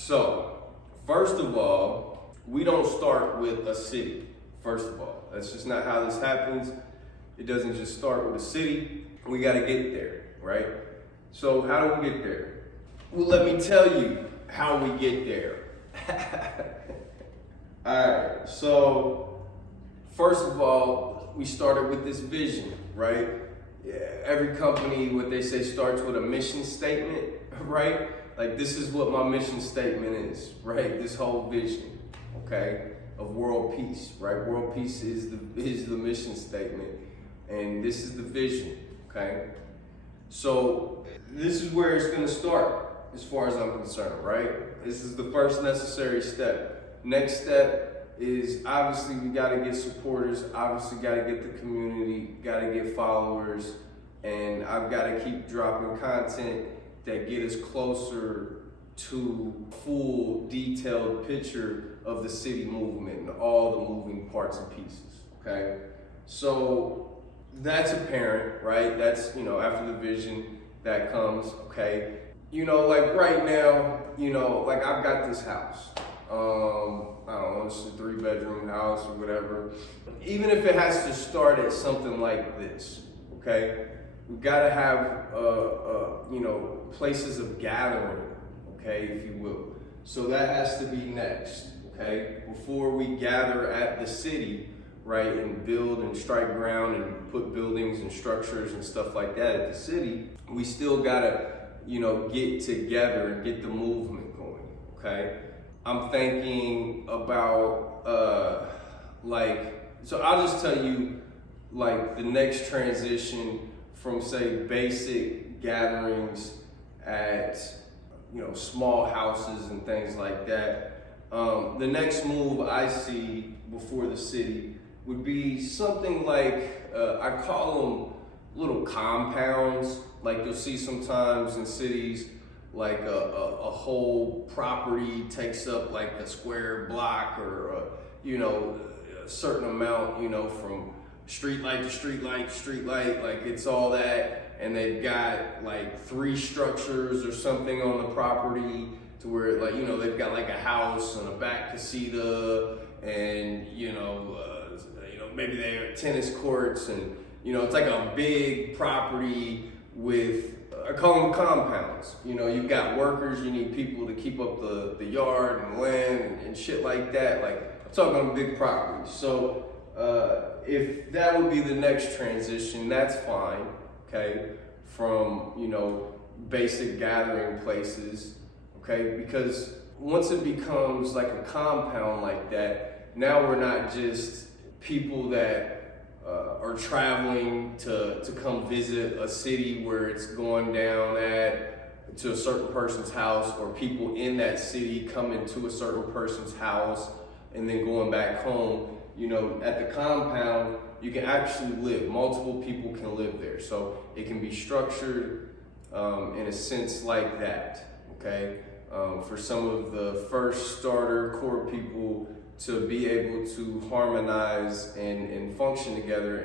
So, first of all, we don't start with a city, first of all. That's just not how this happens. It doesn't just start with a city. We gotta get there, right? So how do we get there? Well, let me tell you how we get there. All right, so first of all, we started with this vision, right? Yeah, every company, what they say, starts with a mission statement, right? Like, this is what my mission statement is, right? This whole vision, okay, of world peace, right? World peace is the mission statement, and this is the vision, okay? So this is where it's gonna start, as far as I'm concerned, right? This is the first necessary step. Next step is, obviously, we gotta get supporters, obviously gotta get the community, gotta get followers, and I've gotta keep dropping content that get us closer to full detailed picture of the city movement and all the moving parts and pieces, okay? So that's apparent, right? That's, after the vision that comes, okay? Like right now, like I've got this house. I don't know, it's a 3-bedroom house or whatever. Even if it has to start at something like this, okay? We've got to have, places of gathering, okay, if you will. So that has to be next, okay? Before we gather at the city, right, and build and strike ground and put buildings and structures and stuff like that at the city, we still got to, get together and get the movement going, okay? I'm thinking about, so I'll just tell you, like, the next transition from, say, basic gatherings at, small houses and things like that. The next move I see before the city would be something like, I call them little compounds. Like you'll see sometimes in cities, like a whole property takes up like a square block or, a certain amount, from street light to street light to street light, like it's all that. And they've got like 3 structures or something on the property to where, like, they've got like a house and a back casita and, maybe they have tennis courts and, it's like a big property with, I call them compounds. You've got workers, you need people to keep up the yard and land and shit like that. Like, I'm talking on big properties. So if that would be the next transition, that's fine, okay? From, basic gathering places, okay? Because once it becomes like a compound like that, now we're not just people that are traveling to come visit a city where it's going down to a certain person's house, or people in that city coming to a certain person's house and then going back home. At the compound, you can actually live. Multiple people can live there. So it can be structured in a sense like that, okay? For some of the first starter core people to be able to harmonize and function together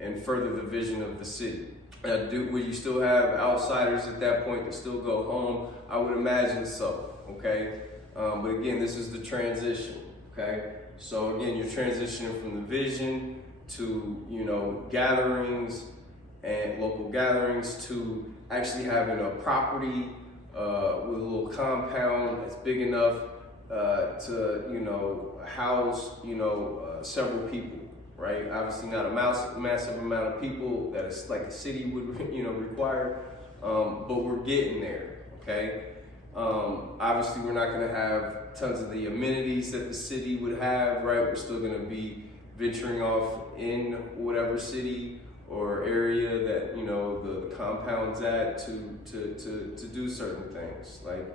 and further the vision of the city. Will you still have outsiders at that point that still go home? I would imagine so, okay? But again, this is the transition, okay? So again, you're transitioning from the vision to, gatherings and local gatherings to actually having a property with a little compound that's big enough to, house, several people, right? Obviously not a massive amount of people that is like a city would, require, but we're getting there, okay? Obviously we're not gonna have tons of the amenities that the city would have, right? We're still gonna be venturing off in whatever city or area that, the compound's at to do certain things, like,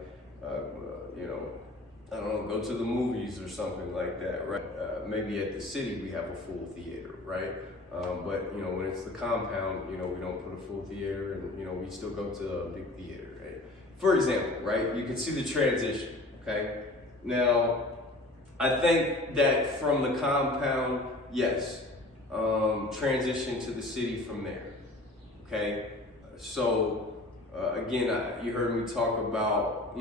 I don't know, go to the movies or something like that, right? Maybe at the city we have a full theater, right? But when it's the compound, we don't put a full theater, and we still go to a big theater, right? For example, right? You can see the transition, okay? Now, I think that from the compound, yes, transition to the city from there, okay? So again, you heard me talk about,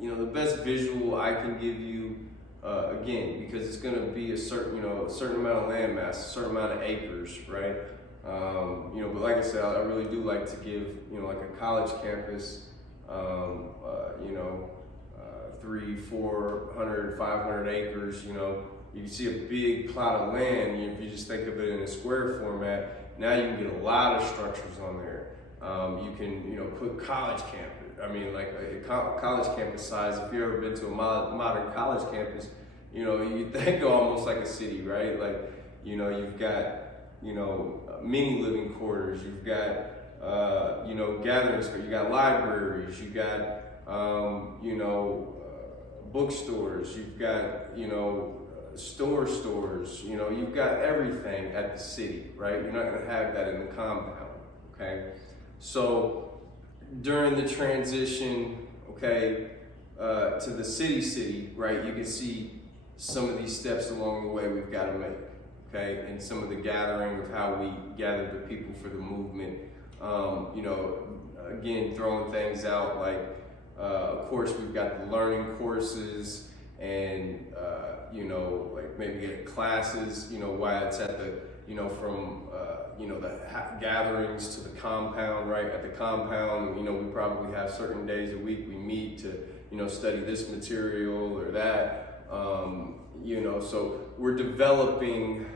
the best visual I can give you, again, because it's going to be a certain amount of land mass, a certain amount of acres, right? But like I said, I really do like to give, like a college campus, 300, 400, 500 acres, you can see a big plot of land. If you just think of it in a square format, now you can get a lot of structures on there. You can, put college campus. I mean, like a college campus size. If you've ever been to a modern college campus, you think almost like a city, right? Like, you've got, mini living quarters. You've got, gathering space. You got libraries. You got, bookstores. You've got, stores, you've got everything at the city, right? You're not gonna have that in the compound, okay? So during the transition, okay, to the city, right, you can see some of these steps along the way we've got to make, okay? And some of the gathering of how we gather the people for the movement. Again, throwing things out like, of course, we've got the learning courses and, like maybe at classes, why it's at the, from, the gatherings to the compound, right? At the compound, we probably have certain days a week we meet to, study this material or that, so we're developing,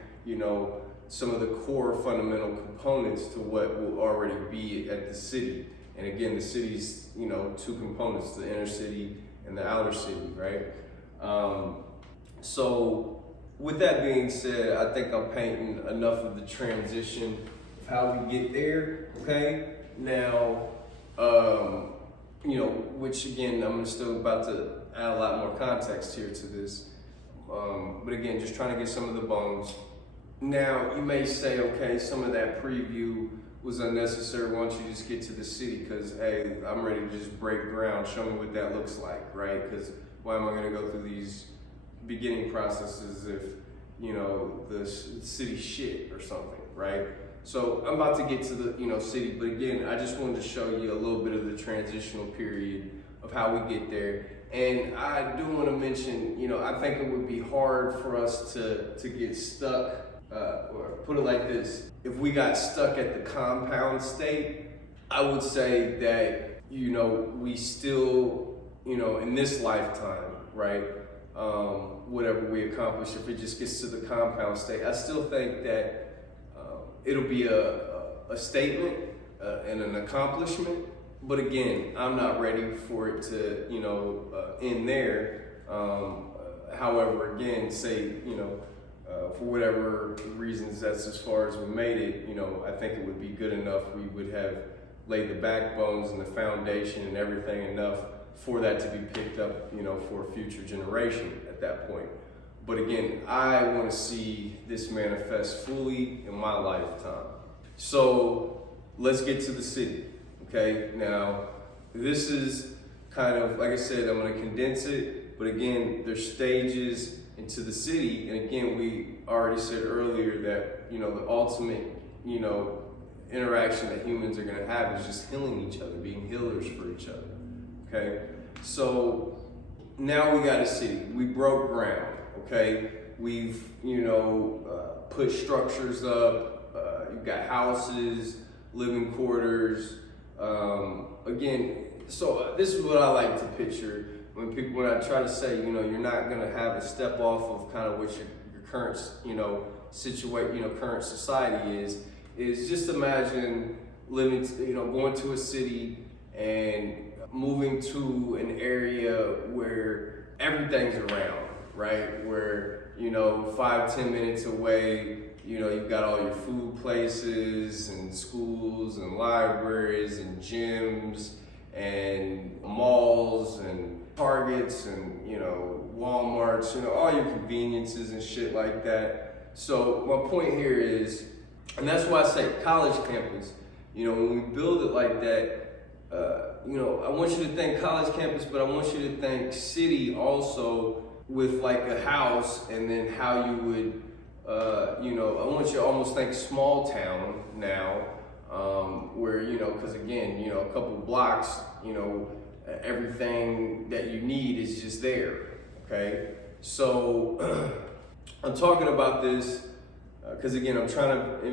some of the core fundamental components to what will already be at the city. And again, the city's, two components, the inner city and the outer city, right? So with that being said, I think I'm painting enough of the transition of how we get there, okay? Now, which again, I'm still about to add a lot more context here to this. But again, just trying to get some of the bones. Now, you may say, okay, some of that preview was unnecessary. Why don't you just get to the city? Because, hey, I'm ready to just break ground, show me what that looks like, right? Because why am I going to go through these beginning processes if, the city shit or something, right? So I'm about to get to the, city, but again, I just wanted to show you a little bit of the transitional period of how we get there. And I do want to mention, I think it would be hard for us to get stuck, or put it like this, if we got stuck at the compound state, I would say that, we still, in this lifetime, right, whatever we accomplish, if it just gets to the compound state, I still think that it'll be a statement and an accomplishment. But again, I'm not ready for it to, end there. However, again, say, for whatever reasons, that's as far as we made it, I think it would be good enough. We would have laid the backbones and the foundation and everything enough for that to be picked up, for a future generation at that point. But again, I want to see this manifest fully in my lifetime. So let's get to the city. Okay, now this is kind of, like I said, I'm going to condense it, but again, there's stages into the city. And again, we already said earlier that, the ultimate, interaction that humans are going to have is just healing each other, being healers for each other. Okay, so now we got a city. We broke ground. Okay, we've, put structures up. You've got houses, living quarters. Again, so this is what I like to picture when I try to say, you're not going to have a step off of kind of what your current, current society is just imagine living, going to a city and moving to an area where everything's around, right? Where, 5-10 minutes away, you've got all your food places and schools and libraries and gyms and malls and Targets and, Walmarts, all your conveniences and shit like that. So my point here is, and that's why I say college campus, when we build it like that, I want you to think college campus, but I want you to think city also with like a house, and then how you would, I want you to almost think small town now, where, because again, a couple blocks, everything that you need is just there, okay? So I'm talking about this because again, I'm trying to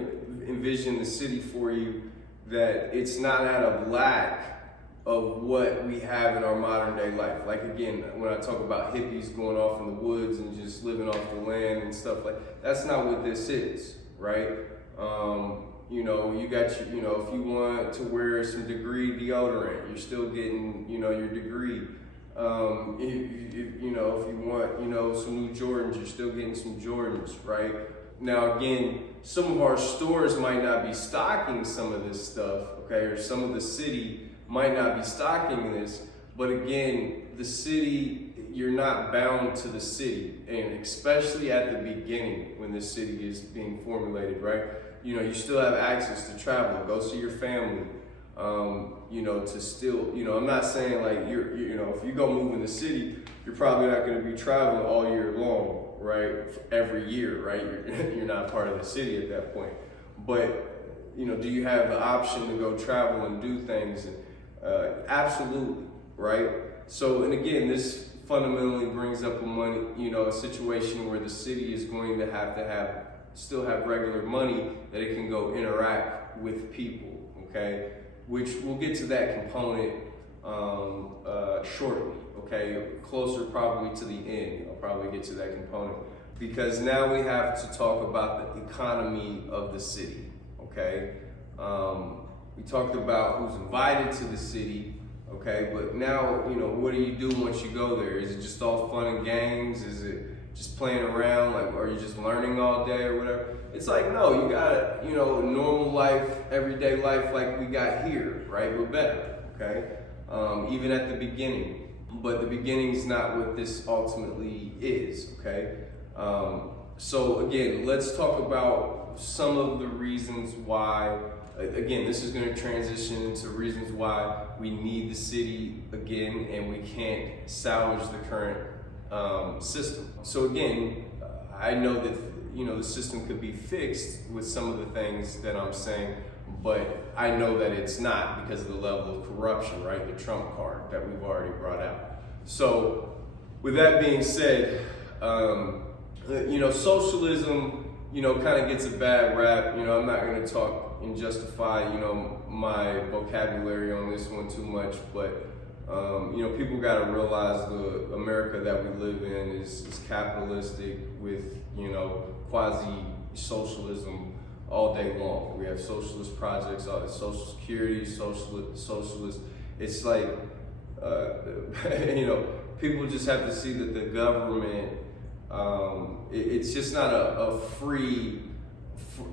envision the city for you that it's not out of lack of what we have in our modern day life. Like again, when I talk about hippies going off in the woods and just living off the land and stuff like, that's not what this is, right? You know, you got your, you know, if you want to wear some Degree deodorant, you're still getting, you know, your Degree. If you know, if you want, you know, some new Jordans, you're still getting some Jordans, right? Now again, some of our stores might not be stocking some of this stuff, okay, or some of the city might not be stocking this, but again, the city, you're not bound to the city, and especially at the beginning when the city is being formulated, right? You know, you still have access to travel, go see your family, you know, to still, you know, I'm not saying like you know, if you go move in the city, you're probably not going to be traveling all year long, right? Every year, right? You're not part of the city at that point. But, you know, do you have the option to go travel and do things? Absolutely, right? So, and again, this fundamentally brings up a situation where the city is going to still have regular money that it can go interact with people, okay? Which we'll get to that component shortly, okay? Closer probably to the end, I'll probably get to that component. Because now we have to talk about the economy of the city, okay? We talked about who's invited to the city, okay? But now, you know, what do you do once you go there? Is it just all fun and games? Is it just playing around? Like, are you just learning all day or whatever? It's like, no, you got, you know, normal life, everyday life like we got here, right? We're better, okay? Even at the beginning. But the beginning is not what this ultimately is, okay? So again, let's talk about some of the reasons why, again, this is going to transition into reasons why we need the city again and we can't salvage the current system. So again, I know that, you know, the system could be fixed with some of the things that I'm saying, but I know that it's not because of the level of corruption, right? The Trump card that we've already brought out. So with that being said, you know, socialism, you know, kind of gets a bad rap. You know, I'm not going to talk and justify, you know, my vocabulary on this one too much, but, you know, people got to realize the America that we live in is capitalistic with, you know, quasi-socialism all day long. We have socialist projects, social security, socialist. It's like, you know, people just have to see that the government, it's just not a free,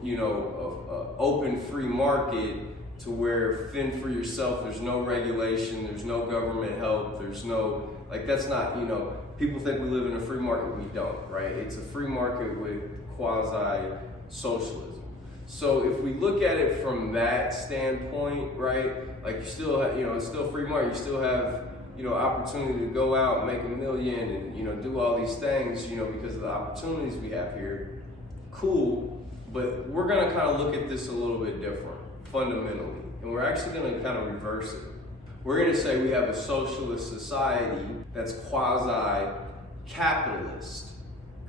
you know, open free market to where fend for yourself. There's no regulation, there's no government help, there's no, like that's not, you know, people think we live in a free market, we don't, right? It's a free market with quasi-socialism. So if we look at it from that standpoint, right, like you still have, you know, it's still free market, you still have, you know, opportunity to go out and make $1 million and, you know, do all these things, you know, because of the opportunities we have here. Cool, but we're gonna kind of look at this a little bit different, fundamentally, and we're actually gonna kind of reverse it. We're gonna say we have a socialist society that's quasi-capitalist,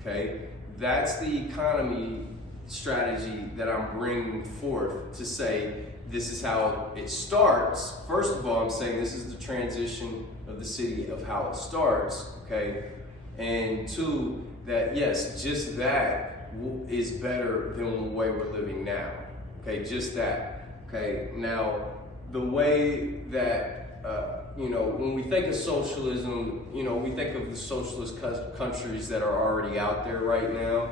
okay? That's the economy strategy that I'm bringing forth to say this is how it starts. First of all, I'm saying this is the transition of the city of how it starts, okay? And two, that yes, just that is better than the way we're living now, okay? Just that, okay? Now, the way that, you know, when we think of socialism, you know, we think of the socialist countries that are already out there right now,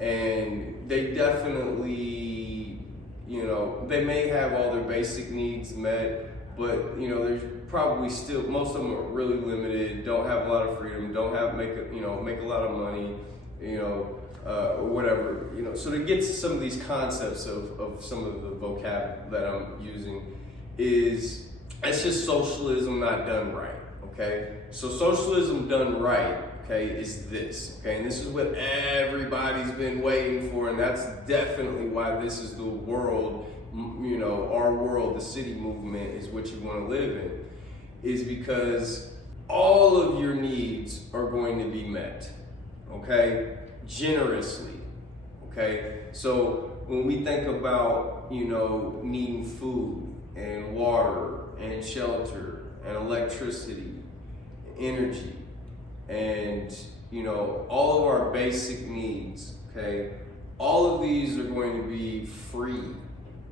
and they definitely, you know, they may have all their basic needs met, but, you know, there's probably still, most of them are really limited, don't have a lot of freedom, don't have, make a lot of money, you know, or whatever, you know. So to get to some of these concepts of some of the vocab that I'm using is, it's just socialism not done right, okay? So socialism done right, okay, is this, okay? And this is what everybody's been waiting for, and that's definitely why this is the world, you know, our world, the city movement is what you want to live in, is because all of your needs are going to be met, okay? Generously, okay? So when we think about, needing food and water and shelter and electricity, energy, and, all of our basic needs, okay? All of these are going to be free,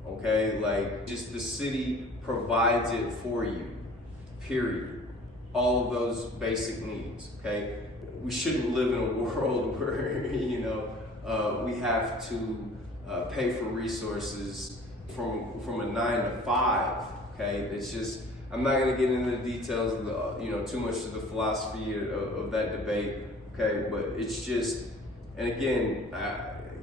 okay? Like, just the city provides it for you, period. All of those basic needs, okay? We shouldn't live in a world where, we have to pay for resources from a 9 to 5, okay? It's just, I'm not gonna get into the details of the, too much of the philosophy of that debate, okay? But it's just, and again,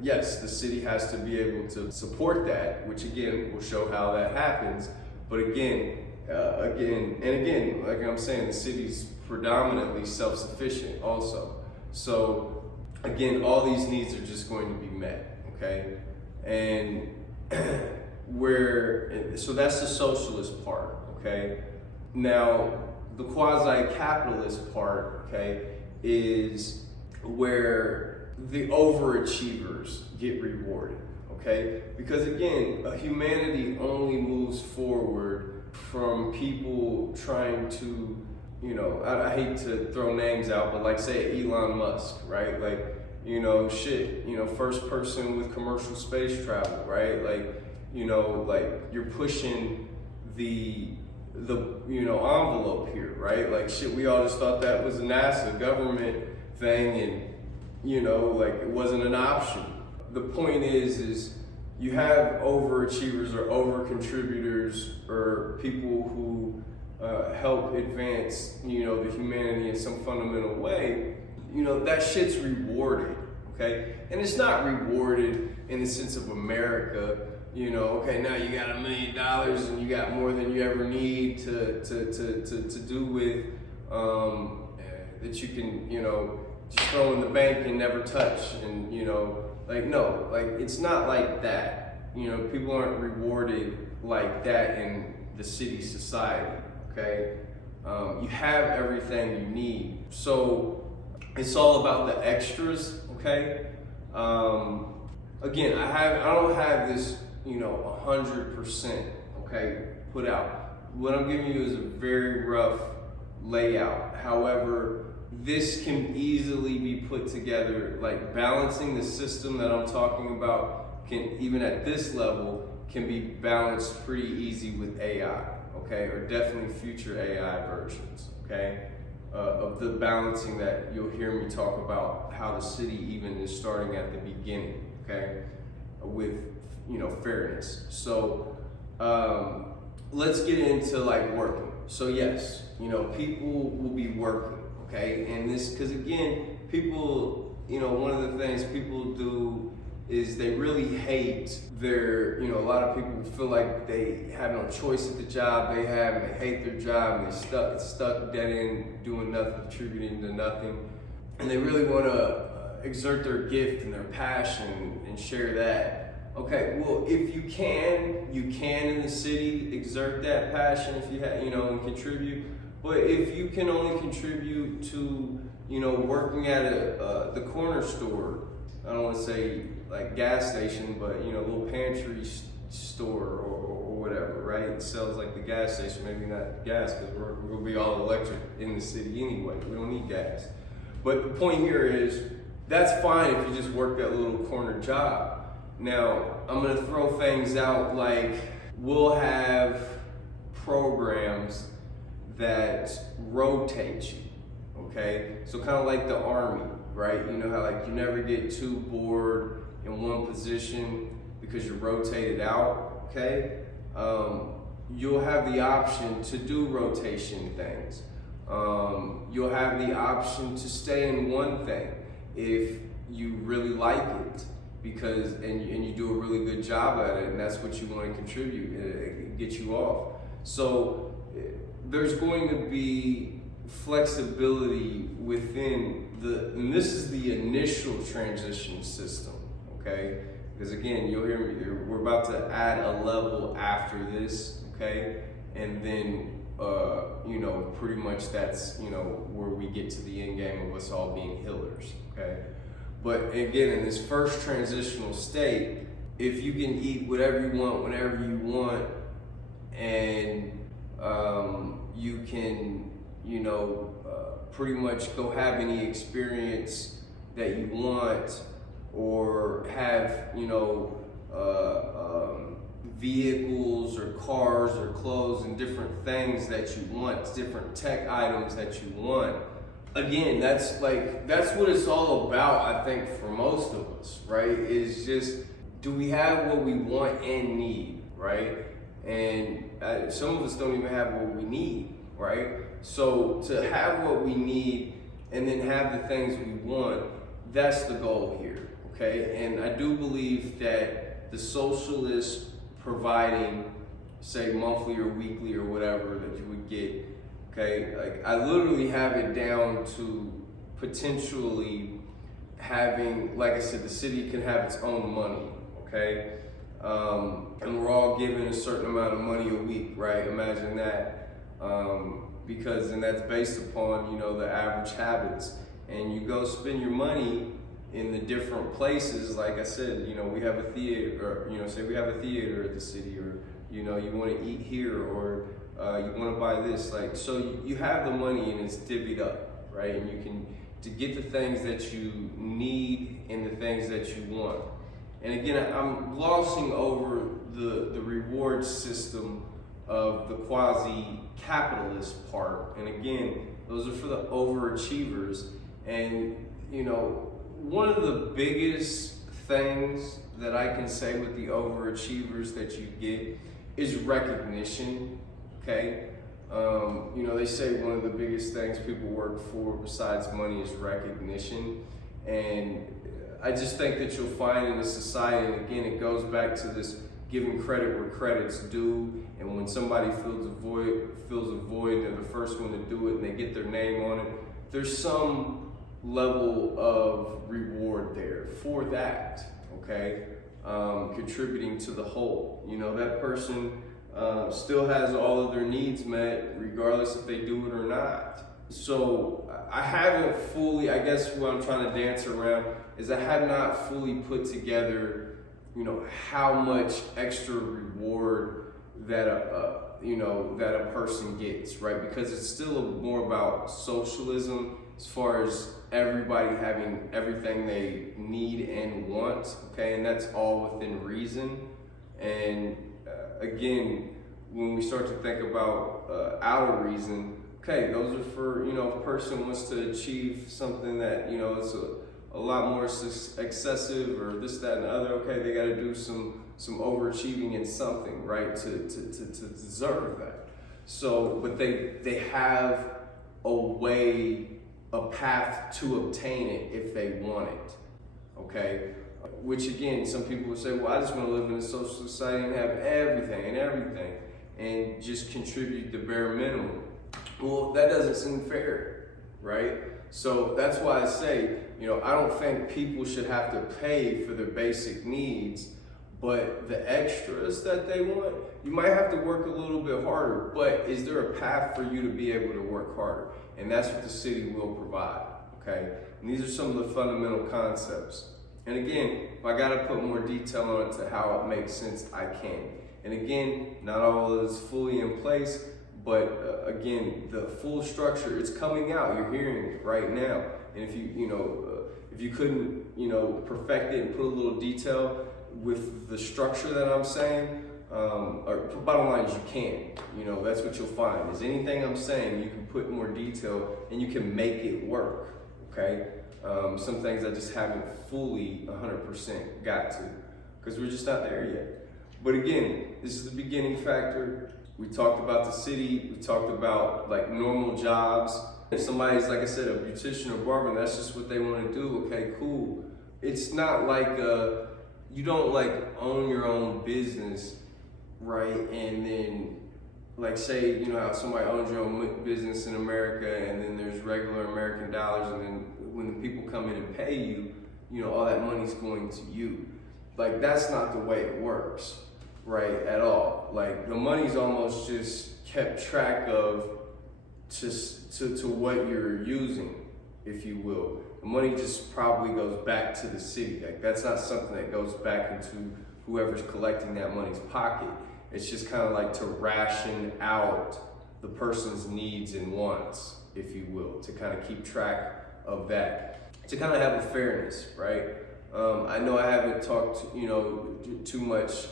yes, the city has to be able to support that, which again, will show how that happens. But again, like I'm saying, the city's predominantly self-sufficient also. So again, all these needs are just going to be met, okay? And so that's the socialist part, okay? Now, the quasi-capitalist part, okay, is where the overachievers get rewarded, okay? Because again, humanity only moves forward from people trying to, I hate to throw names out, but like say Elon Musk, right? Like, first person with commercial space travel, right? Like, like you're pushing the envelope here, right? Like shit, we all just thought that was a NASA government thing, and like it wasn't an option. The point is you have overachievers or over contributors or people who help advance, the humanity in some fundamental way. That shit's rewarded, okay? And it's not rewarded in the sense of America. Okay, now you got $1 million and you got more than you ever need to do with, that you can, just throw in the bank and never touch. And, no, like it's not like that. People aren't rewarded like that in the city society, okay? You have everything you need. So it's all about the extras, okay? Again, I don't have this, 100%, okay, put out. What I'm giving you is a very rough layout. However, this can easily be put together, like balancing the system that I'm talking about can, even at this level, can be balanced pretty easy with AI, okay, or definitely future AI versions, okay, of the balancing that you'll hear me talk about how the city even is starting at the beginning, okay, with, fairness. So let's get into like working. So yes, people will be working, okay, and this, because again, people, one of the things people do is they really hate their, a lot of people feel like they have no choice at the job they have, and they hate their job, and they're stuck dead end, doing nothing, contributing to nothing, and they really want to exert their gift and their passion and share that. Okay, well, if you can in the city exert that passion if you have, and contribute. But if you can only contribute to, working at the corner store, I don't want to say like gas station, but a little pantry store or whatever, right? It sells like the gas station, maybe not gas, because we're gonna be all electric in the city anyway. We don't need gas. But the point here is that's fine if you just work that little corner job. Now, I'm gonna throw things out like we'll have programs that rotate you, okay? So kind of like the Army, right? You know how like you never get too bored in one position because you're rotated out, okay? You'll have the option to do rotation things. You'll have the option to stay in one thing if you really like it, because and you do a really good job at it, and that's what you want to contribute, it get you off. So there's going to be flexibility within and this is the initial transition system, okay? Because again, you'll hear me, we're about to add a level after this, okay? And then pretty much that's, where we get to the end game of us all being healers, okay? But again, in this first transitional state, if you can eat whatever you want, whenever you want, and you can, pretty much go have any experience that you want, or have, vehicles or cars or clothes and different things that you want, different tech items that you want. Again, that's what it's all about, I think, for most of us, right? Is just, do we have what we want and need, right? And some of us don't even have what we need, right? So to have what we need and then have the things we want, that's the goal here, okay? And I do believe that the socialists providing, say, monthly or weekly or whatever that you would get, okay? Like, I literally have it down to potentially having, like I said, the city can have its own money, okay? And we're all given a certain amount of money a week, right? Imagine that. And that's based upon, the average habits. And you go spend your money in the different places. Like I said, we have a theater, or, say we have a theater at the city, or, you want to eat here, or you want to buy this. Like, so you have the money and it's divvied up, right? And you can, to get the things that you need and the things that you want. And again, I'm glossing over the reward system of the quasi-capitalist part. And again, those are for the overachievers. And, one of the biggest things that I can say with the overachievers that you get is recognition, okay? They say one of the biggest things people work for besides money is recognition. And I just think that you'll find in a society, and again, it goes back to this giving credit where credit's due, and when somebody fills a void, they're the first one to do it, and they get their name on it. There's some level of reward there for that, okay? Contributing to the whole. That person still has all of their needs met, regardless if they do it or not. So I haven't fully, I guess what I'm trying to dance around is I have not fully put together, how much extra reward that a person gets, right? Because it's still more about socialism, as far as everybody having everything they need and want, okay? And that's all within reason. And again, when we start to think about out of reason, okay, those are for, if a person wants to achieve something that, is a lot more excessive, or this, that, and the other, okay, they got to do some overachieving in something, right, to deserve that. So, but they have a path to obtain it if they want it, okay? Which again, some people would say, well, I just want to live in a social society and have everything and just contribute the bare minimum. Well, that doesn't seem fair, right? So that's why I say, I don't think people should have to pay for their basic needs, but the extras that they want, you might have to work a little bit harder, but is there a path for you to be able to work harder? And that's what the city will provide, okay? And these are some of the fundamental concepts. And again, if I gotta put more detail on it to how it makes sense, I can. And again, not all is fully in place, but again, the full structure, it's coming out. You're hearing it right now. And if if you couldn't, perfect it and put a little detail with the structure that I'm saying, or bottom line is you can. That's what you'll find. Is anything I'm saying, you can put more detail and you can make it work, okay? Some things I just haven't fully 100% got to, because we're just not there yet. But again, this is the beginning factor. We talked about the city, we talked about like normal jobs. If somebody's, like I said, a beautician or barber, and that's just what they want to do, okay, cool. It's not like you don't like own your own business, right? And then like say, how somebody owns your own business in America, and then there's regular American dollars, and then when the people come in and pay you, all that money's going to you. Like, that's not the way it works. right, at all. Like the money's almost just kept track of to what you're using, if you will. The money just probably goes back to the city. Like that's not something that goes back into whoever's collecting that money's pocket. It's just kind of like to ration out the person's needs and wants, if you will, to kind of keep track of that, to kind of have a fairness, right? I know I haven't talked, too much,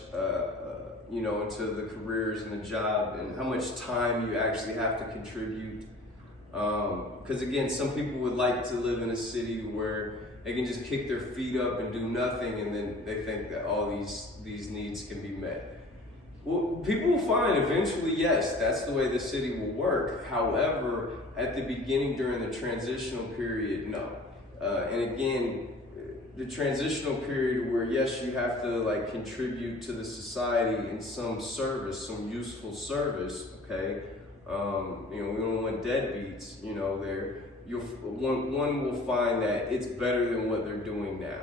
into the careers and the job and how much time you actually have to contribute. Because again, some people would like to live in a city where they can just kick their feet up and do nothing, and then they think that all these needs can be met. Well, people will find eventually, yes, that's the way the city will work. However, at the beginning during the transitional period, no. And again, the transitional period where yes, you have to like contribute to the society in some service, some useful service, okay? We don't want deadbeats, there. One will find that it's better than what they're doing now.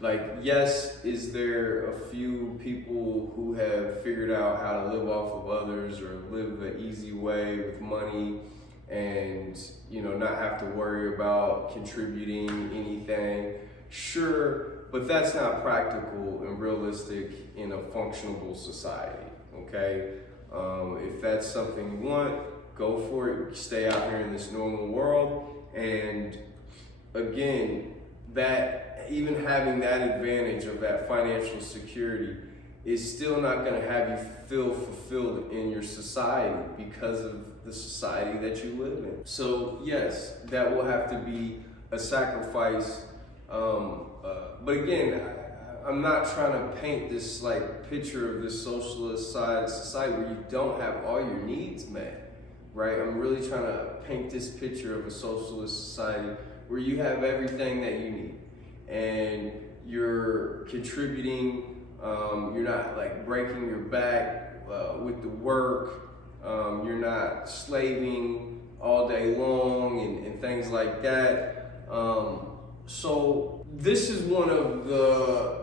Like, yes, is there a few people who have figured out how to live off of others or live an easy way with money and, not have to worry about contributing anything? Sure, but that's not practical and realistic in a functionable society, okay? If that's something you want, go for it. Stay out here in this normal world. And again, that even having that advantage of that financial security is still not going to have you feel fulfilled in your society because of the society that you live in. So yes, that will have to be a sacrifice. But again, I'm not trying to paint this like picture of this socialist society where you don't have all your needs met, right? I'm really trying to paint this picture of a socialist society where you have everything that you need and you're contributing. You're not like breaking your back with the work. You're not slaving all day long and things like that. So this is one of the,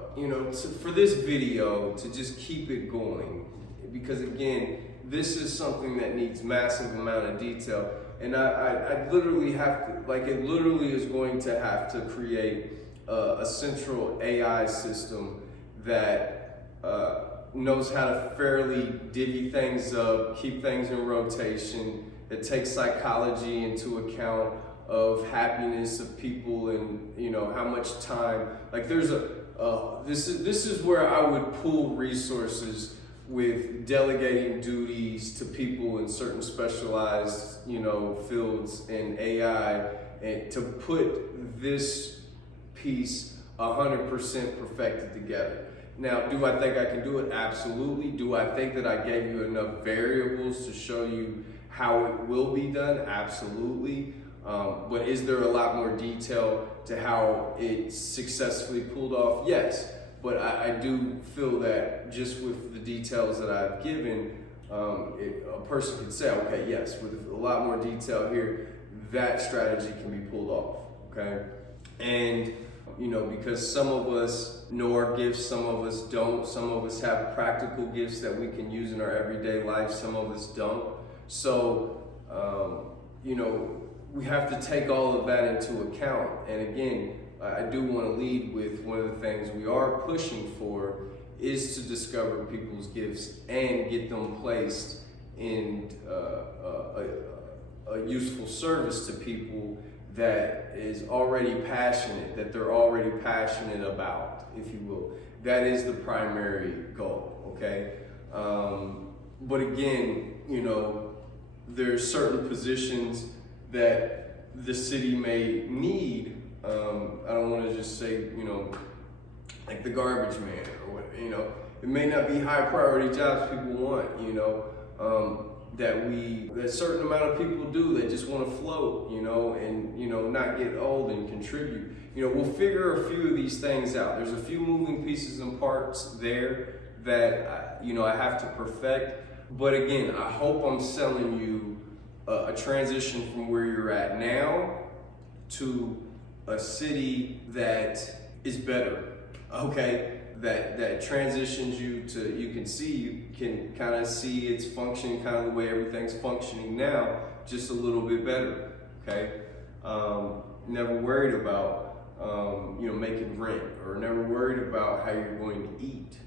for this video to just keep it going, because again, this is something that needs massive amount of detail. And I literally have to, it literally is going to have to create a central AI system that knows how to fairly divvy things up, keep things in rotation, that takes psychology into account of happiness of people and how much time. Like there's this is where I would pool resources with delegating duties to people in certain specialized fields in AI, and to put this piece 100% perfected together. Now, do I think I can do it? Absolutely. Do I think that I gave you enough variables to show you how it will be done? Absolutely. But is there a lot more detail to how it's successfully pulled off? Yes. But I do feel that just with the details that I've given, a person could say, okay, yes, with a lot more detail here, that strategy can be pulled off, okay? And, because some of us know our gifts, some of us don't, some of us have practical gifts that we can use in our everyday life, some of us don't. So, we have to take all of that into account. And again, I do want to lead with one of the things we are pushing for is to discover people's gifts and get them placed in a useful service to people that is already passionate, that they're already passionate about, if you will. That is the primary goal, okay? But again, there's certain positions that the city may need. I don't want to just say, like the garbage man or what, it may not be high priority jobs people want, that certain amount of people do. They just want to float, and, not get old and contribute. We'll figure a few of these things out. There's a few moving pieces and parts there that, I have to perfect. But again, I hope I'm selling you a transition from where you're at now to a city that is better, okay? that transitions you to, you can kind of see its function, kind of the way everything's functioning now, just a little bit better, okay? Never worried about, making rent, or never worried about how you're going to eat,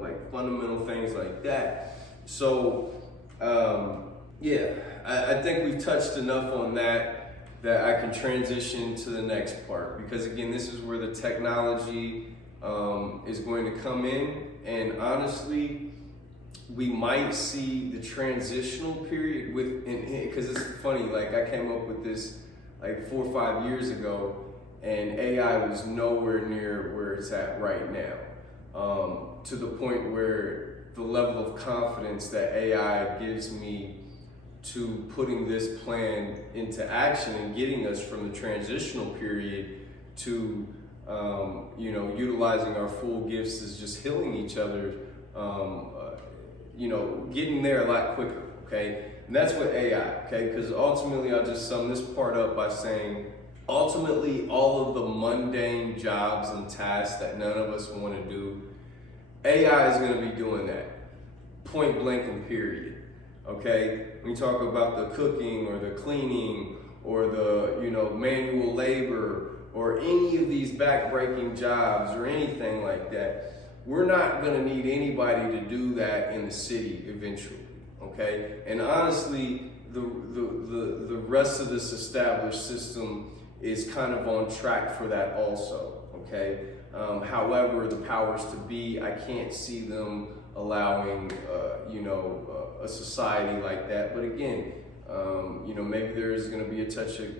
like fundamental things like that. So, I think we've touched enough on that I can transition to the next part, because again, this is where the technology is going to come in, and honestly, we might see the transitional period because it's funny, like I came up with this like 4 or 5 years ago, and AI was nowhere near where it's at right now, to the point where the level of confidence that AI gives me to putting this plan into action and getting us from the transitional period to utilizing our full gifts as just healing each other, getting there a lot quicker, okay? And that's what AI, okay? Because ultimately, I'll just sum this part up by saying, ultimately, all of the mundane jobs and tasks that none of us want to do, AI is going to be doing that, point blank and period, okay? When you talk about the cooking or the cleaning or the, manual labor, or any of these back-breaking jobs or anything like that, we're not gonna need anybody to do that in the city eventually, okay? And honestly, the rest of this established system is kind of on track for that also, okay? However, the powers to be, I can't see them allowing, a society like that. But again, maybe there is gonna be a touch of,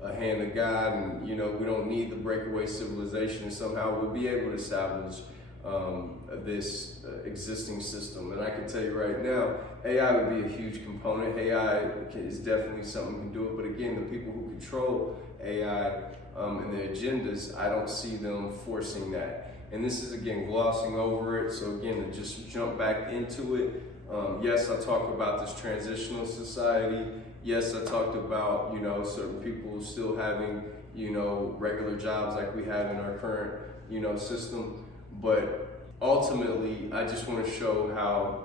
a hand of God, and we don't need the breakaway civilization, and somehow we'll be able to salvage this existing system. And I can tell you right now, AI would be a huge component. AI is definitely something that can do it, but again, the people who control AI and the agendas, I don't see them forcing that. And this is, again, glossing over it. So again, to just jump back into it, yes, I talk about this transitional society. Yes, I talked about, certain people still having, regular jobs like we have in our current, system. But ultimately, I just want to show how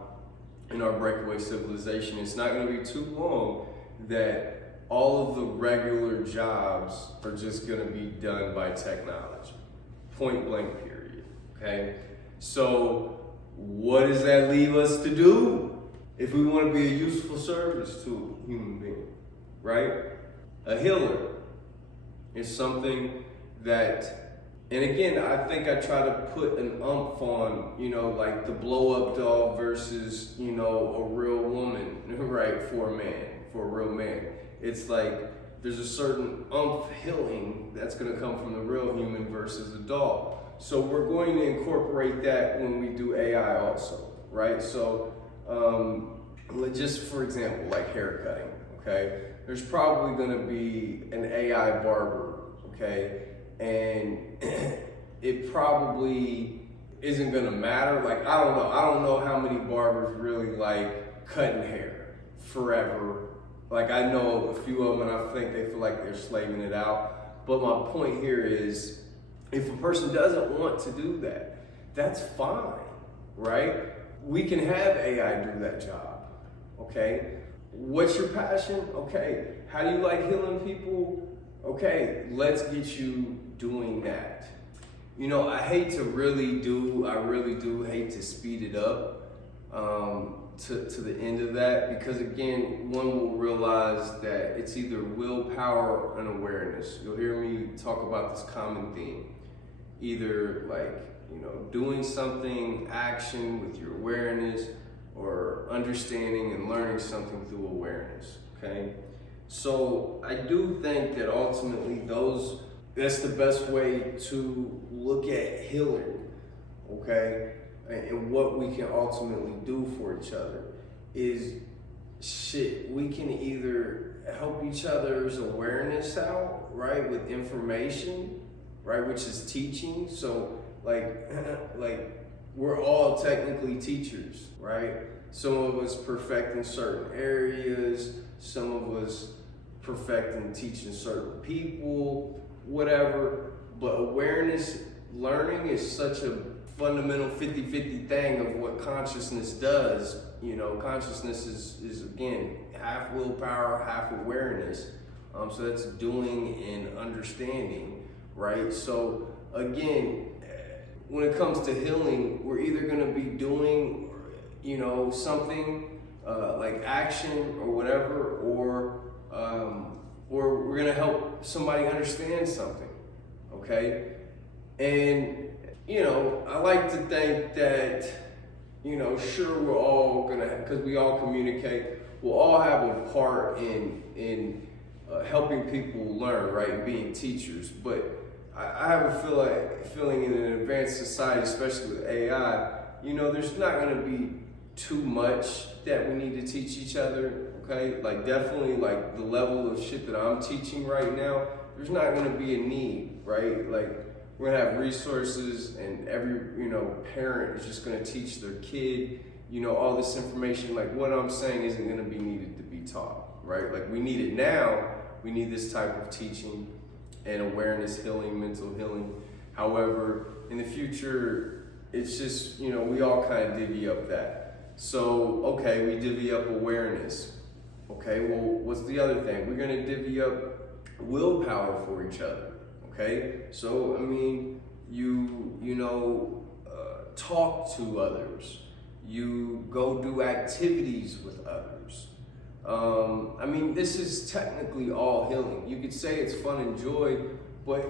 in our breakaway civilization, it's not going to be too long that all of the regular jobs are just going to be done by technology. Point blank period, okay? So what does that leave us to do if we want to be a useful service to a human being, right? A healer is something that, and again, I think I try to put an umph on, like the blow-up doll versus, a real woman, right, for a real man. It's like there's a certain umph healing that's going to come from the real human versus the doll. So we're going to incorporate that when we do AI also, right? So just for example, like haircutting, okay? There's probably going to be an AI barber, okay? And it probably isn't going to matter. Like, I don't know how many barbers really like cutting hair forever. Like, I know a few of them, and I think they feel like they're slaving it out. But my point here is, if a person doesn't want to do that, that's fine, right? We can have AI do that job, okay? What's your passion? Okay. How do you like healing people? Okay, let's get you doing that. I really do hate to speed it up to the end of that, because again, one will realize that it's either willpower and awareness. You'll hear me talk about this common theme. Either doing something, action with your awareness, or understanding and learning something through awareness, okay? So I do think that ultimately that's the best way to look at healing, okay? And what we can ultimately do for each other is, we can either help each other's awareness out, right, with information, right, which is teaching. So like we're all technically teachers, right? Some of us perfect in certain areas, some of us perfect in teaching certain people, whatever. But awareness learning is such a fundamental 50-50 thing of what consciousness does. You know, consciousness is again, half willpower, half awareness. So that's doing and understanding, right? So again, when it comes to healing, we're either gonna be doing, you know, something like action or whatever, or we're gonna help somebody understand something, okay? And, you know, I like to think that, you know, sure, we're all gonna, because we all communicate, we'll all have a part in helping people learn, right, and being teachers. But I have a feeling in an advanced society, especially with AI, you know, there's not gonna be too much that we need to teach each other, okay? Like definitely like the level of shit that I'm teaching right now, there's not gonna be a need, right? Like we're gonna have resources and every, you know, parent is just gonna teach their kid, you know, all this information. Like what I'm saying isn't gonna be needed to be taught, right? Like we need it now, we need this type of teaching and awareness, healing, mental healing. However, in the future, it's just, you know, we all kind of divvy up that. So, okay, we divvy up awareness. Okay, well, what's the other thing? We're gonna divvy up willpower for each other. Okay, so I mean, you know, talk to others. You go do activities with others. I mean, this is technically all healing. You could say it's fun and joy, but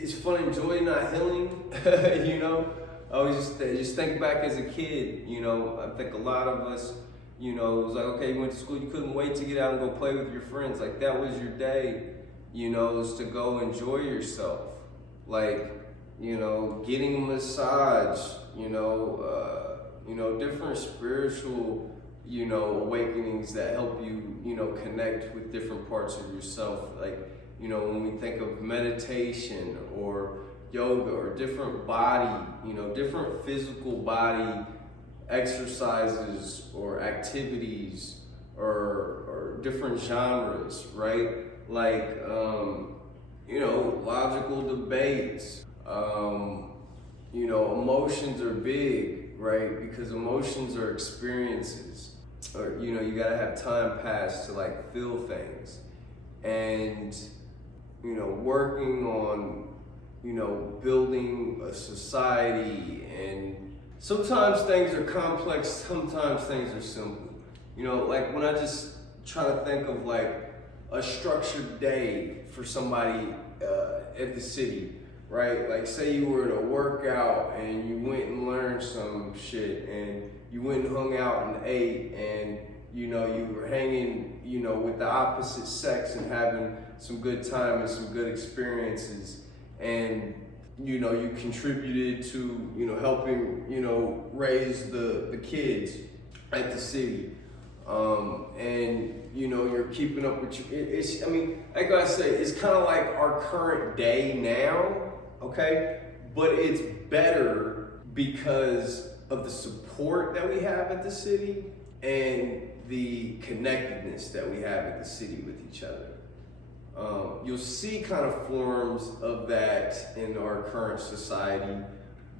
is fun and joy not healing? You know? I was just think back as a kid, you know, I think a lot of us, you know, it was like, okay, you went to school, you couldn't wait to get out and go play with your friends. Like that was your day, you know, was to go enjoy yourself. Like, you know, getting a massage, you know, different spiritual, you know, awakenings that help you, you know, connect with different parts of yourself. Like, you know, when we think of meditation or yoga or different body, you know, different physical body exercises or activities or different genres, right? Like, you know, logical debates, you know, emotions are big, right? Because emotions are experiences, or, you know, you gotta have time pass to like feel things. And, you know, working on, you know, building a society, and sometimes things are complex, sometimes things are simple. You know, like when I just try to think of like a structured day for somebody at the city, right? Like say you were to work out and you went and learned some shit and you went and hung out and ate and, you know, you were hanging, you know, with the opposite sex and having some good time and some good experiences. And, you know, you contributed to, you know, helping, you know, raise the kids at the city. And, you know, you're keeping up with it's, I mean, like I say, it's kind of like our current day now, okay? But it's better because of the support that we have at the city and the connectedness that we have at the city with each other. You'll see kind of forms of that in our current society,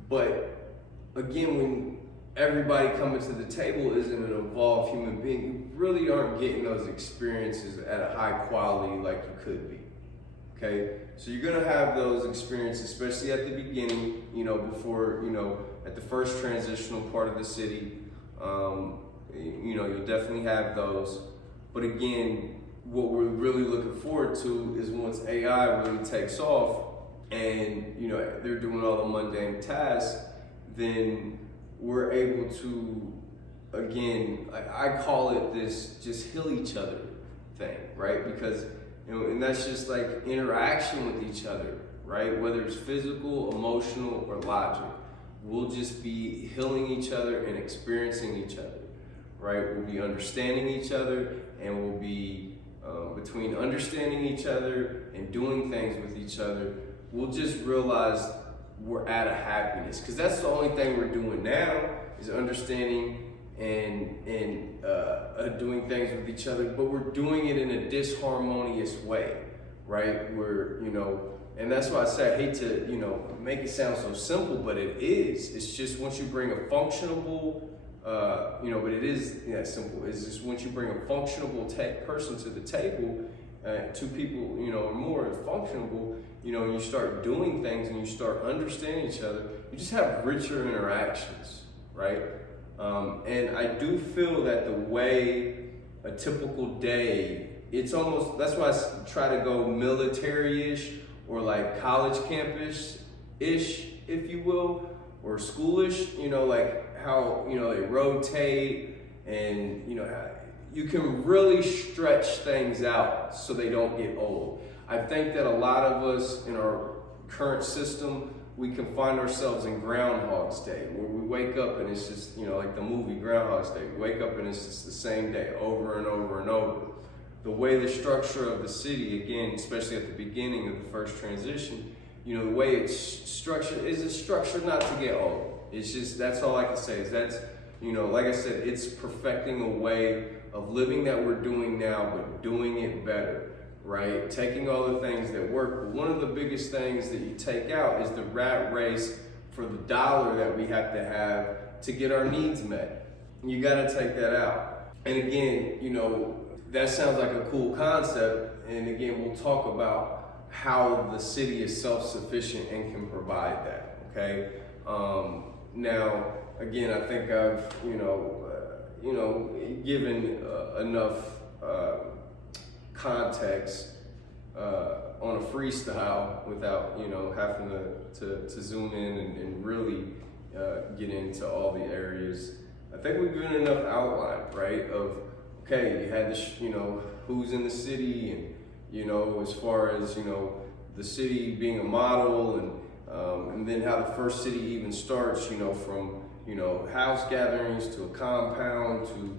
but again, when everybody coming to the table isn't an evolved human being, you really aren't getting those experiences at a high quality like you could be, okay? So you're gonna have those experiences, especially at the beginning, you know, before, you know, at the first transitional part of the city, you know, you'll definitely have those. But again, what we're really looking forward to is once AI really takes off and, you know, they're doing all the mundane tasks, then we're able to, again, I call it this just heal each other thing, right? Because, you know, and that's just like interaction with each other, right? Whether it's physical, emotional, or logic. We'll just be healing each other and experiencing each other, right? We'll be understanding each other, and we'll be, between understanding each other and doing things with each other, we'll just realize we're at a happiness. Because that's the only thing we're doing now is understanding and doing things with each other, but we're doing it in a disharmonious way, right? Where, and that's why I say I hate to, make it sound so simple, but it is. It's just once you bring a functionable, but it is simple. It's just once you bring a functionable person to the table, two people, or more are functionable, and you start doing things and you start understanding each other, you just have richer interactions, right? And I do feel that the way a typical day, it's almost, that's why I try to go military-ish or like college campus-ish, if you will, or schoolish, like how, they rotate and, you can really stretch things out so they don't get old. I think that a lot of us in our current system, we can find ourselves in Groundhog's Day, where we wake up and it's just, like the movie Groundhog's Day, we wake up and it's just the same day over and over and over. The way the structure of the city, again, especially at the beginning of the first transition, the way it's structured is it's structured not to get old. It's just, that's all I can say is that's, like I said, it's perfecting a way of living that we're doing now, but doing it better, right? Taking all the things that work. But one of the biggest things that you take out is the rat race for the dollar that we have to get our needs met. You gotta take that out. And again, that sounds like a cool concept. And again, we'll talk about how the city is self-sufficient and can provide that, okay? Now, again, I think I've, given enough context on a freestyle without, having to zoom in and really get into all the areas. I think we've given enough outline, right? Of, okay, you had this, who's in the city and, as far as, the city being a model and then how the first city even starts, from, house gatherings to a compound to,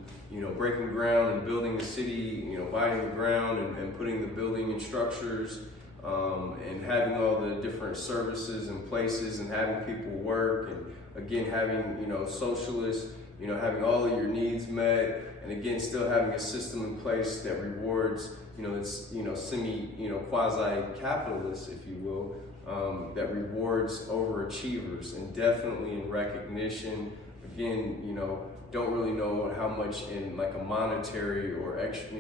breaking ground and building the city, buying the ground and putting the building and structures and having all the different services and places and having people work and again, having, socialists, having all of your needs met and again, still having a system in place that rewards, it's, quasi-capitalist, if you will, that rewards overachievers and definitely in recognition. Again, don't really know how much in like a monetary or extra,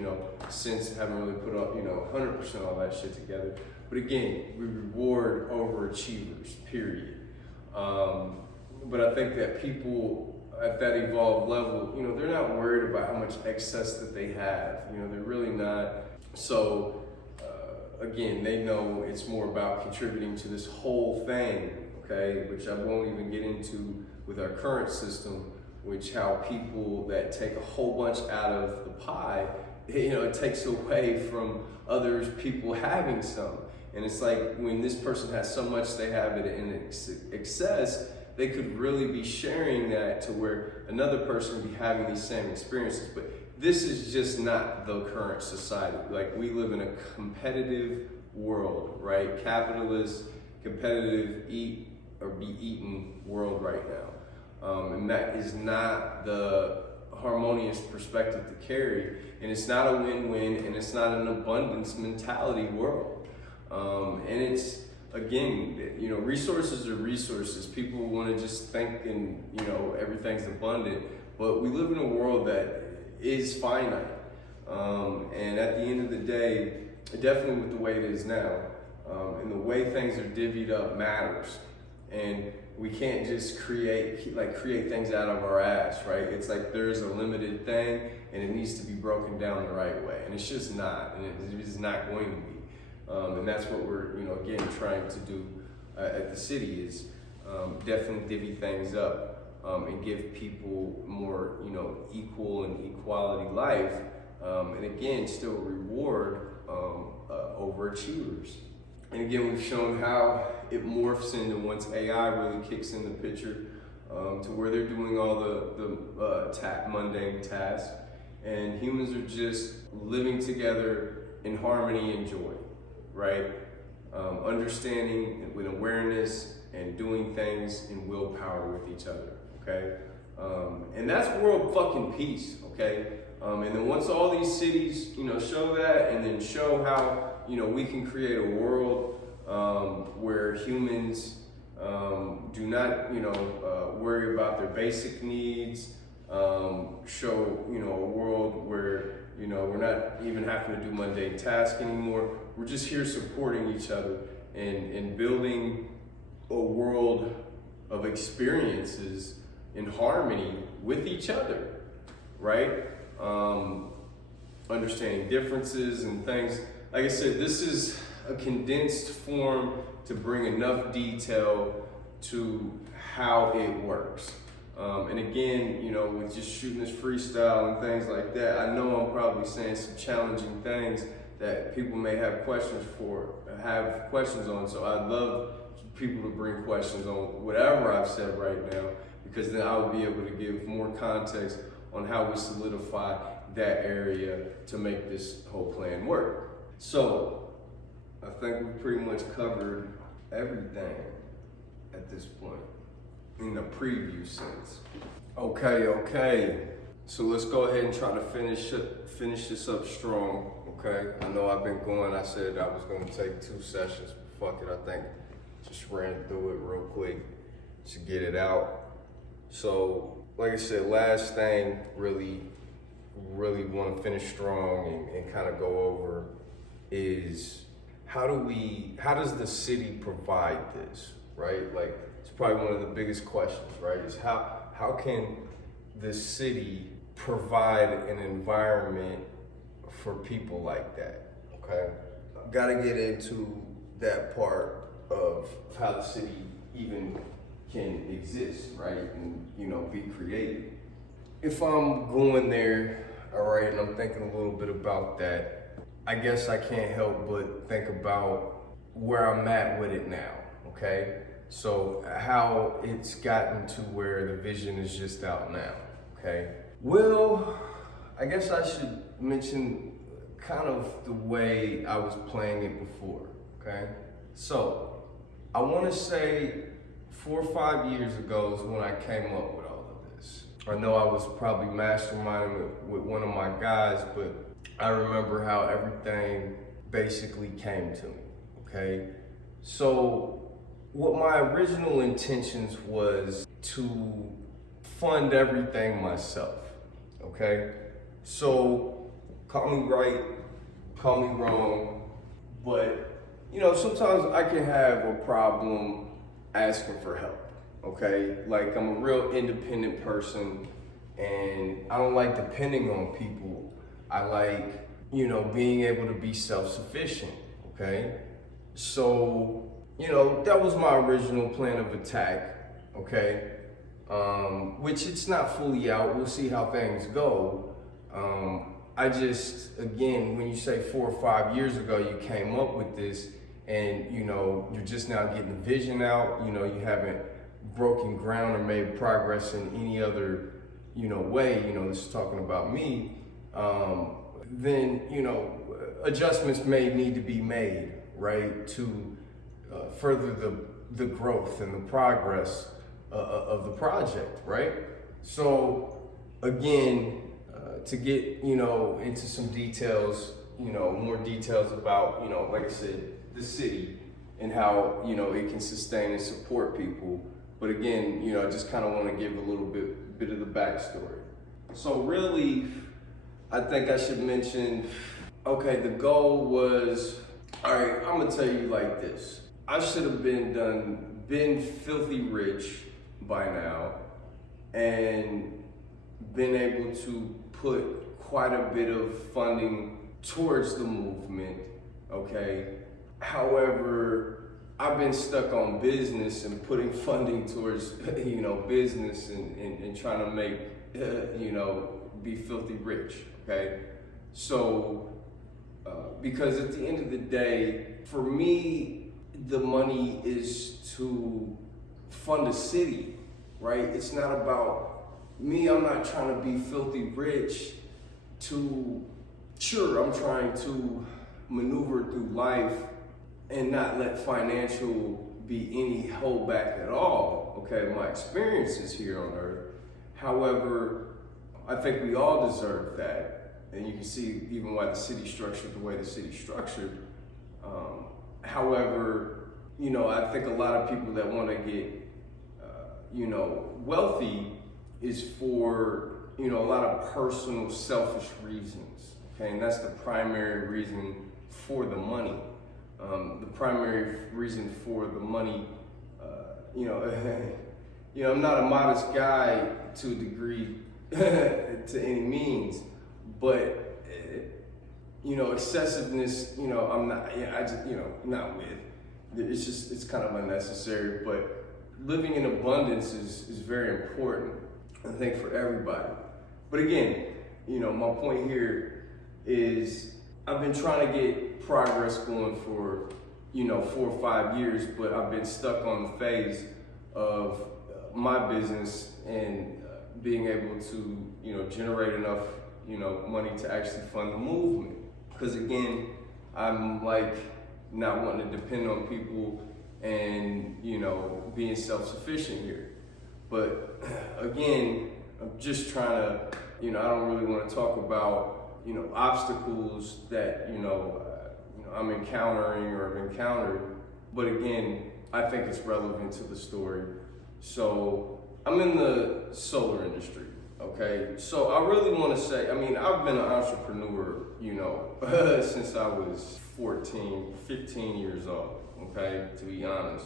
sense, haven't really put up, 100% all that shit together. But again, we reward overachievers, period. But I think that people at that evolved level, they're not worried about how much excess that they have. They're really not. So again, they know it's more about contributing to this whole thing, okay, which I won't even get into with our current system, which how people that take a whole bunch out of the pie, it takes away from others people having some. And it's like when this person has so much, they have it in excess, they could really be sharing that to where another person would be having these same experiences. But this is just not the current society. Like we live in a competitive world, right? Capitalist, competitive, eat or be eaten world right now. And that is not the harmonious perspective to carry. And it's not a win-win and it's not an abundance mentality world. And it's, again, resources are resources. People want to just think and, everything's abundant. But we live in a world that is finite. And at the end of the day, definitely with the way it is now, and the way things are divvied up matters. And we can't just create things out of our ass, right? It's like there's a limited thing and it needs to be broken down the right way. And it's just not, and it is not going to be. And that's what we're, again, trying to do at the city is definitely divvy things up and give people more, equal and equality life. And again, still reward overachievers. And again, we've shown how it morphs into once AI really kicks in the picture to where they're doing all the mundane tasks. And humans are just living together in harmony and joy, right? Understanding with awareness and doing things in willpower with each other, okay? And that's world fucking peace, okay? And then once all these cities, show that and then show how, we can create a world where humans do not, worry about their basic needs, show, a world where, we're not even having to do mundane tasks anymore. We're just here supporting each other and building a world of experiences in harmony with each other, right? Understanding differences and things. Like I said, this is a condensed form to bring enough detail to how it works. And again, with just shooting this freestyle and things like that, I know I'm probably saying some challenging things that people may have questions on. So I'd love people to bring questions on whatever I've said right now, because then I'll be able to give more context on how we solidify that area to make this whole plan work. So I think we've pretty much covered everything at this point in the preview sense. Okay. So let's go ahead and try to finish this up strong, okay? I know I've been going, I said I was gonna take 2 sessions, but fuck it, I think just ran through it real quick to get it out. So, like I said, last thing, really want to finish strong and kind of go over is how does the city provide this, right? Like, it's probably one of the biggest questions, right? Is how can the city provide an environment for people like that, okay? Gotta get into that part of how the city even can exist, right? And, be created. If I'm going there, all right, and I'm thinking a little bit about that, I guess I can't help but think about where I'm at with it now, okay? So how it's gotten to where the vision is just out now, okay? Well, I guess I should mention kind of the way I was playing it before, okay? So I want to say 4 or 5 years ago is when I came up with all of this. I know I was probably masterminding with one of my guys, but I remember how everything basically came to me, okay? So what my original intentions was to fund everything myself, okay? So call me right, call me wrong, but sometimes I can have a problem asking for help, okay? Like, I'm a real independent person and I don't like depending on people. I like, being able to be self-sufficient, okay? So, that was my original plan of attack, okay? Which it's not fully out. We'll see how things go. I just, again, when you say 4 or 5 years ago you came up with this and, you're just now getting the vision out, you haven't broken ground or made progress in any other, way, this is talking about me, then, adjustments may need to be made, right, to further the growth and the progress of the project, right? So again, to get, into some details, more details about, like I said, the city and how, it can sustain and support people. But again, I just kind of want to give a little bit of the backstory. So really, I think I should mention, okay, the goal was, all right, I'm gonna tell you like this. I should have been filthy rich by now and been able to put quite a bit of funding towards the movement, okay? However, I've been stuck on business and putting funding towards, business and trying to make, be filthy rich, okay? So, because at the end of the day, for me, the money is to fund a city, right? It's not about me. I'm not trying to be filthy rich I'm trying to maneuver through life and not let financial be any holdback at all, okay? My experiences here on earth. However, I think we all deserve that. And you can see even why the city structured the way the city structured. However, I think a lot of people that want to get, wealthy is for, a lot of personal, selfish reasons. Okay, and that's the primary reason for the money. The primary reason for the money, I'm not a modest guy to a degree, to any means, but excessiveness, I'm not, not with. It's kind of unnecessary, but living in abundance is very important, I think, for everybody. But again, my point here is I've been trying to get progress going for, 4 or 5 years, but I've been stuck on the phase of my business and being able to, generate enough, money to actually fund the movement. Because again, I'm like not wanting to depend on people and, being self-sufficient here. But again, I'm just trying to, I don't really want to talk about, obstacles that, I'm encountering or have encountered. But again, I think it's relevant to the story. So I'm in the solar industry, okay? So I really want to say, I've been an entrepreneur, since I was 15 years old, okay, to be honest.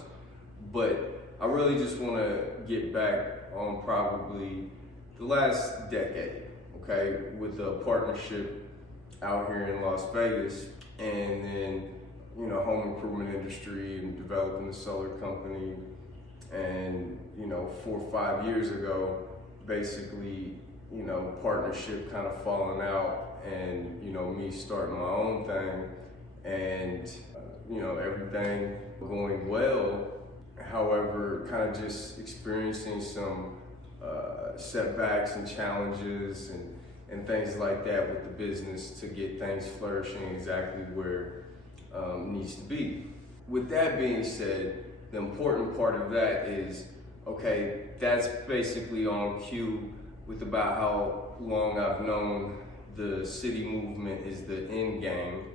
But I really just want to get back on probably the last decade, okay, with a partnership out here in Las Vegas, and then, home improvement industry and developing the solar company. And, 4 or 5 years ago, basically, partnership kind of falling out and, me starting my own thing and, everything going well. However, kind of just experiencing some setbacks and challenges and things like that with the business to get things flourishing exactly where it needs to be. With that being said, the important part of that is, okay, that's basically on cue with about how long I've known the city movement is the end game,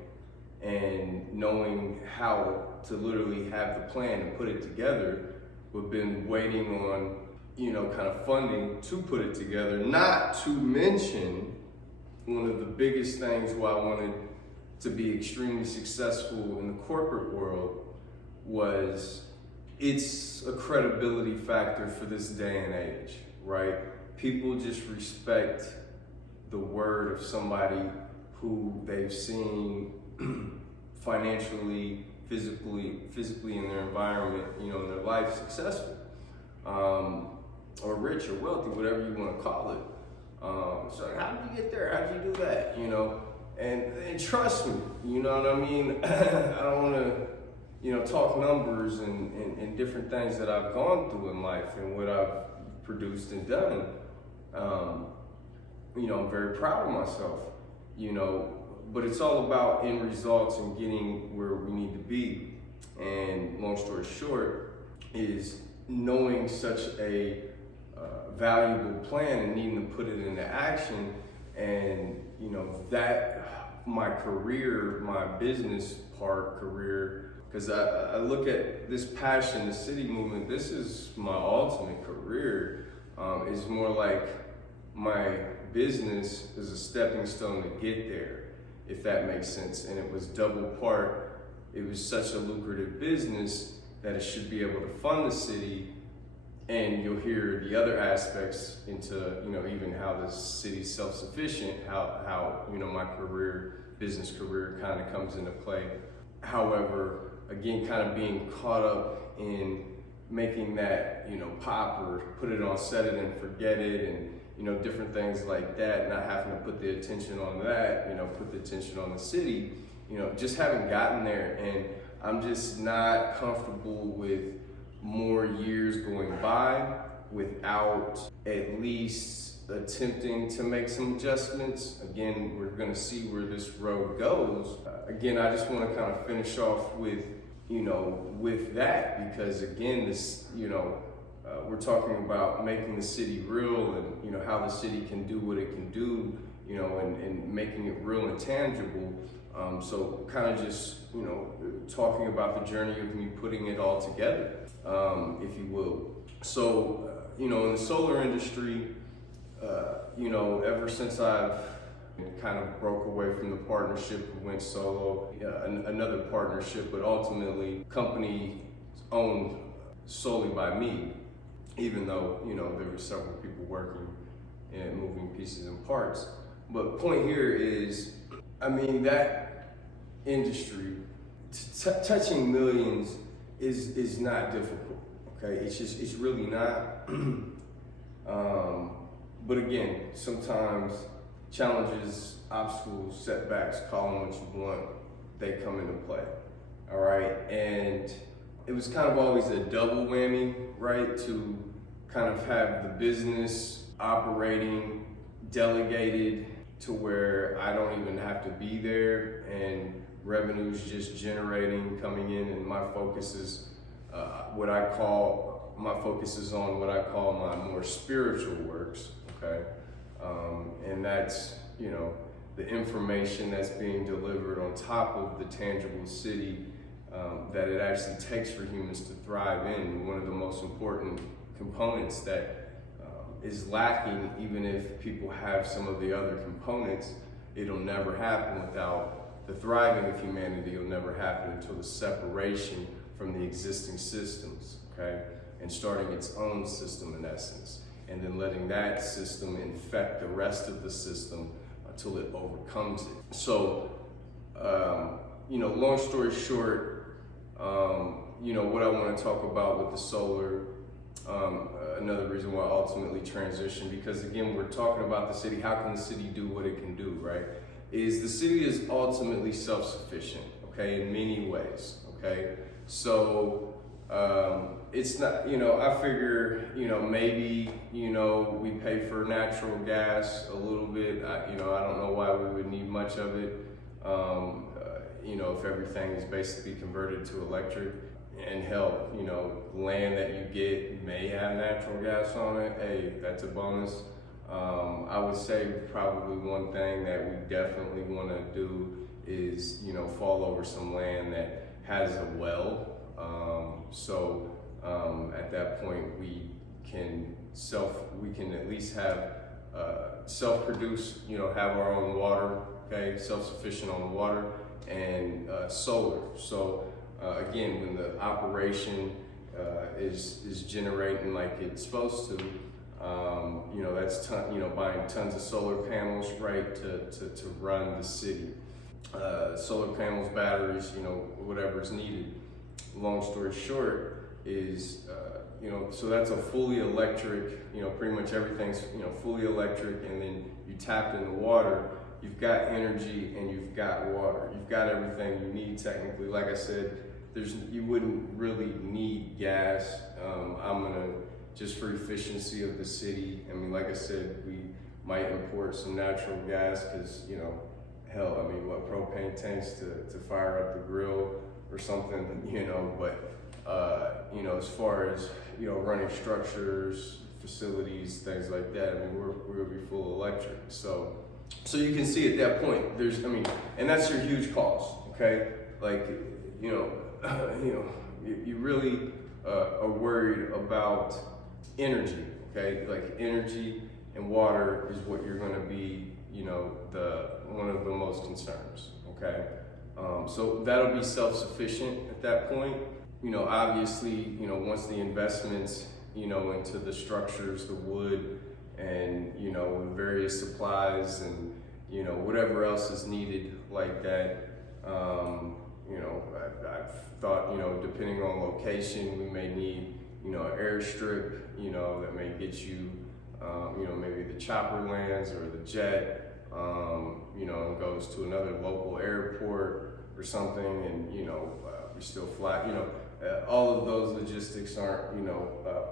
and knowing how to literally have the plan and put it together. We've been waiting on, kind of funding to put it together, not to mention one of the biggest things why I wanted to be extremely successful in the corporate world was it's a credibility factor for this day and age, right? People just respect the word of somebody who they've seen financially, physically in their environment, in their life successful, or rich or wealthy, whatever you want to call it. So how did you get there? How did you do that? And trust me, you know what I mean? I don't want to, talk numbers and different things that I've gone through in life and what I've produced and done. I'm very proud of myself, but it's all about end results and getting where we need to be. And long story short is knowing such a valuable plan and needing to put it into action. And, that my career, my business career, because I look at this passion, the city movement, this is my ultimate career. It's more like my business is a stepping stone to get there, if that makes sense. And it was double part. It was such a lucrative business that it should be able to fund the city. And you'll hear the other aspects into, even how the city's self-sufficient, how my business career kind of comes into play. However, again, kind of being caught up in making that, pop or put it on, set it and forget it, and, different things like that, not having to put the attention on that, put the attention on the city, just haven't gotten there. And I'm just not comfortable with more years going by without at least attempting to make some adjustments. Again, we're going to see where this road goes. Again, I just want to kind of finish off with, with that, because again, this, we're talking about making the city real and, how the city can do what it can do, and making it real and tangible. So kind of just, talking about the journey of me putting it all together, if you will. So, in the solar industry, ever since I've kind of broke away from the partnership and went solo, another partnership, but ultimately company owned solely by me, even though, there were several people working and moving pieces and parts. But point here is, that industry, touching millions is not difficult, okay? It's really not. But again, sometimes challenges, obstacles, setbacks, call them what you want, they come into play, all right? And it was kind of always a double whammy, right? To kind of have the business operating delegated to where I don't even have to be there, and revenue's just generating, coming in, and my focus is on what I call my more spiritual works, okay? And that's, the information that's being delivered on top of the tangible city that it actually takes for humans to thrive in. One of the most important components that is lacking, even if people have some of the other components, it'll never happen without the thriving of humanity. It'll never happen until the separation from the existing systems, okay? And starting its own system in essence, and then letting that system infect the rest of the system until it overcomes it. So, long story short, what I want to talk about with the solar, another reason why I ultimately transitioned, because again, we're talking about the city. How can the city do what it can do, right? Is the city is ultimately self-sufficient, okay, in many ways, okay? So, it's not, I figure, maybe, we pay for natural gas a little bit. I don't know why we would need much of it, if everything is basically converted to electric. And hell, land that you get may have natural gas on it. Hey, that's a bonus. I would say probably one thing that we definitely want to do is, fall over some land that has a well. So at that point we can at least have self-produce, have our own water, okay, self-sufficient on water and solar. So again, when the operation is generating like it's supposed to, that's buying tons of solar panels, right, to run the city. Solar panels, batteries, whatever is needed. Long story short is, so that's a fully electric, pretty much everything's, fully electric, and then you tap in the water, you've got energy and you've got water. You've got everything you need technically. Like I said, you wouldn't really need gas. Just for efficiency of the city. Like I said, we might import some natural gas because, propane tanks to fire up the grill or something, but, as far as, running structures, facilities, things like that, we'll be full electric. So you can see at that point, and that's your huge cost, okay? Like, you really are worried about energy, okay? Like energy and water is what you're gonna be, one of the most concerns, okay? So that'll be self-sufficient at that point. Obviously, once the investments, into the structures, the wood, and, the various supplies and, whatever else is needed like that, I've thought, depending on location, we may need, an airstrip, that may get you, maybe the chopper lands or the jet, and goes to another local airport or something, and, we still fly, all of those logistics aren't,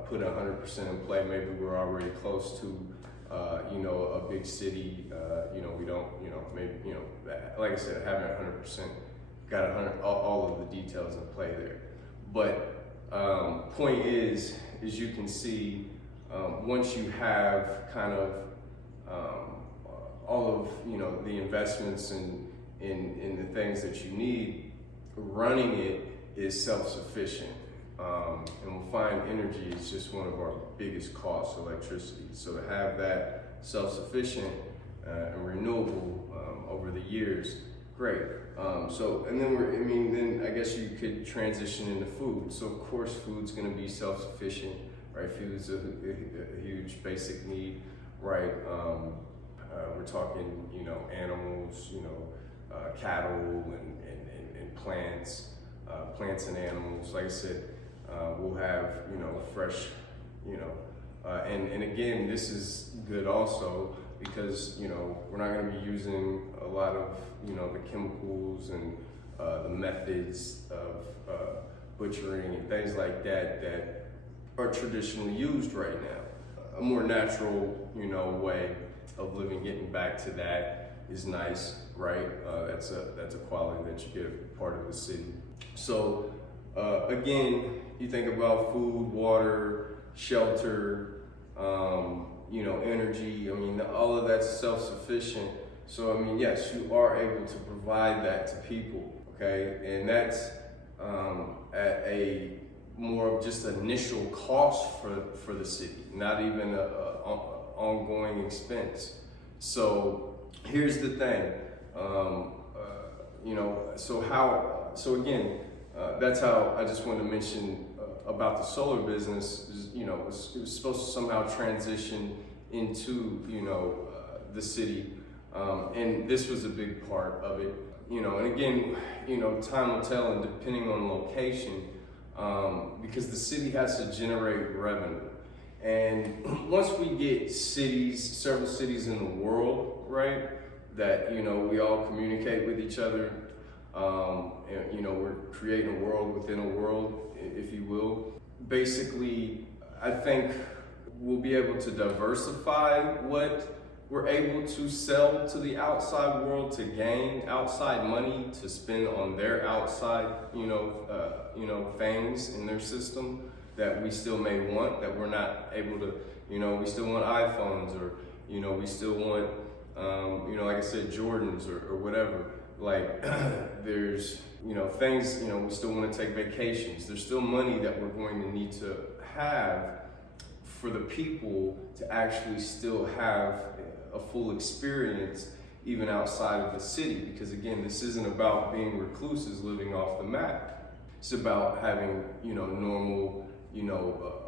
put 100% in play. Maybe we're already close to, a big city, we don't, maybe, like I said, having 100%, got all of the details in play there. But point is you can see, once you have kind of all of the investments and in the things that you need, running it is self-sufficient. And we'll find energy is just one of our biggest costs, electricity. So to have that self-sufficient and renewable over the years, great. And then I guess you could transition into food. So of course, food's going to be self-sufficient, right? Food's a huge basic need, right? We're talking, animals, cattle and plants, plants and animals. Like I said, we'll have, fresh, and again, this is good also because, we're not going to be using a lot of, the chemicals and the methods of butchering and things like that are traditionally used right now. A more natural, way of living, getting back to that is nice, right? That's a quality that you get a part of the city. So again, you think about food, water, shelter, energy. All of that's self-sufficient. So yes, you are able to provide that to people, okay? And that's at a more of just initial cost for the city, not even a ongoing expense. So here's the thing, that's how I just wanted to mention about the solar business. It was supposed to somehow transition into the city, and this was a big part of it. And again, time will tell, and depending on location, because the city has to generate revenue. And once we get several cities in the world, right, that, we all communicate with each other, we're creating a world within a world, if you will. Basically, I think we'll be able to diversify what we're able to sell to the outside world to gain outside money to spend on their outside, things in their system that we still may want, that we're not able to, we still want iPhones, or, we still want, like I said, Jordans or whatever. Like there's, things, we still want to take vacations. There's still money that we're going to need to have for the people to actually still have a full experience even outside of the city. Because again, this isn't about being recluses living off the map. It's about having, normal,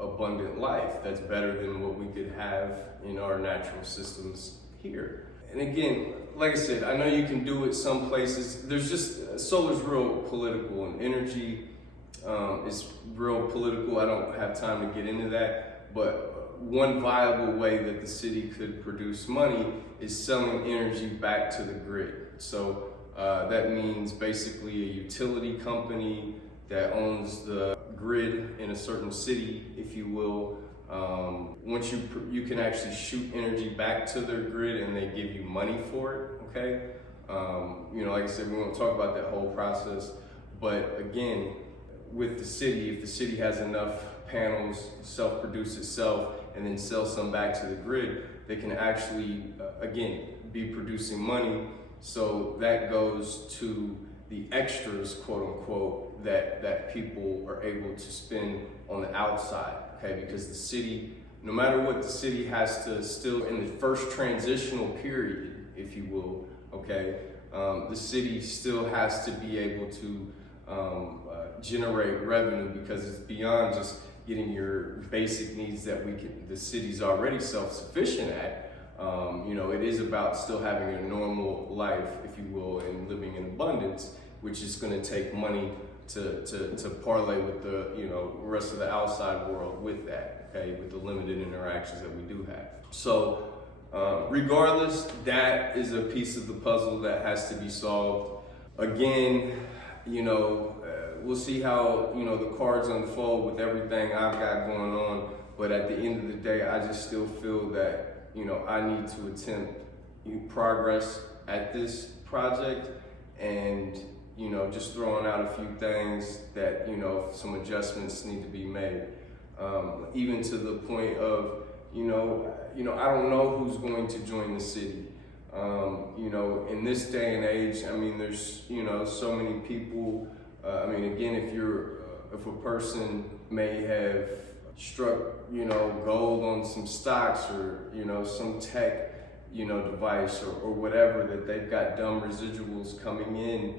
abundant life that's better than what we could have in our natural systems here. And again, like I said, I know you can do it some places. There's just, solar's real political, and energy is real political. I don't have time to get into that, but one viable way that the city could produce money is selling energy back to the grid. So that means basically a utility company that owns the grid in a certain city, if you will. Once you can actually shoot energy back to their grid and they give you money for it, okay? Like I said, we won't talk about that whole process, but again, with the city, if the city has enough panels, self-produce itself, and then sell some back to the grid, they can actually, again, be producing money. So that goes to the extras, quote unquote, that people are able to spend on the outside, okay? Because the city, no matter what, the city has to still, in the first transitional period, if you will, okay, the city still has to be able to generate revenue, because it's beyond just getting your basic needs that the city's already self-sufficient at. It is about still having a normal life, if you will, and living in abundance, which is going to take money to parlay with the rest of the outside world with that, okay, with the limited interactions that we do have. So regardless, that is a piece of the puzzle that has to be solved. Again, we'll see how the cards unfold with everything I've got going on, but at the end of the day, I just still feel that I need to attempt progress at this project, and just throwing out a few things that some adjustments need to be made, even to the point of I don't know who's going to join the city. You know, in this day and age, I mean, there's, you know, so many people. I mean, again, if a person may have struck, you know, gold on some stocks or, you know, some tech, you know, device or whatever, that they've got dumb residuals coming in,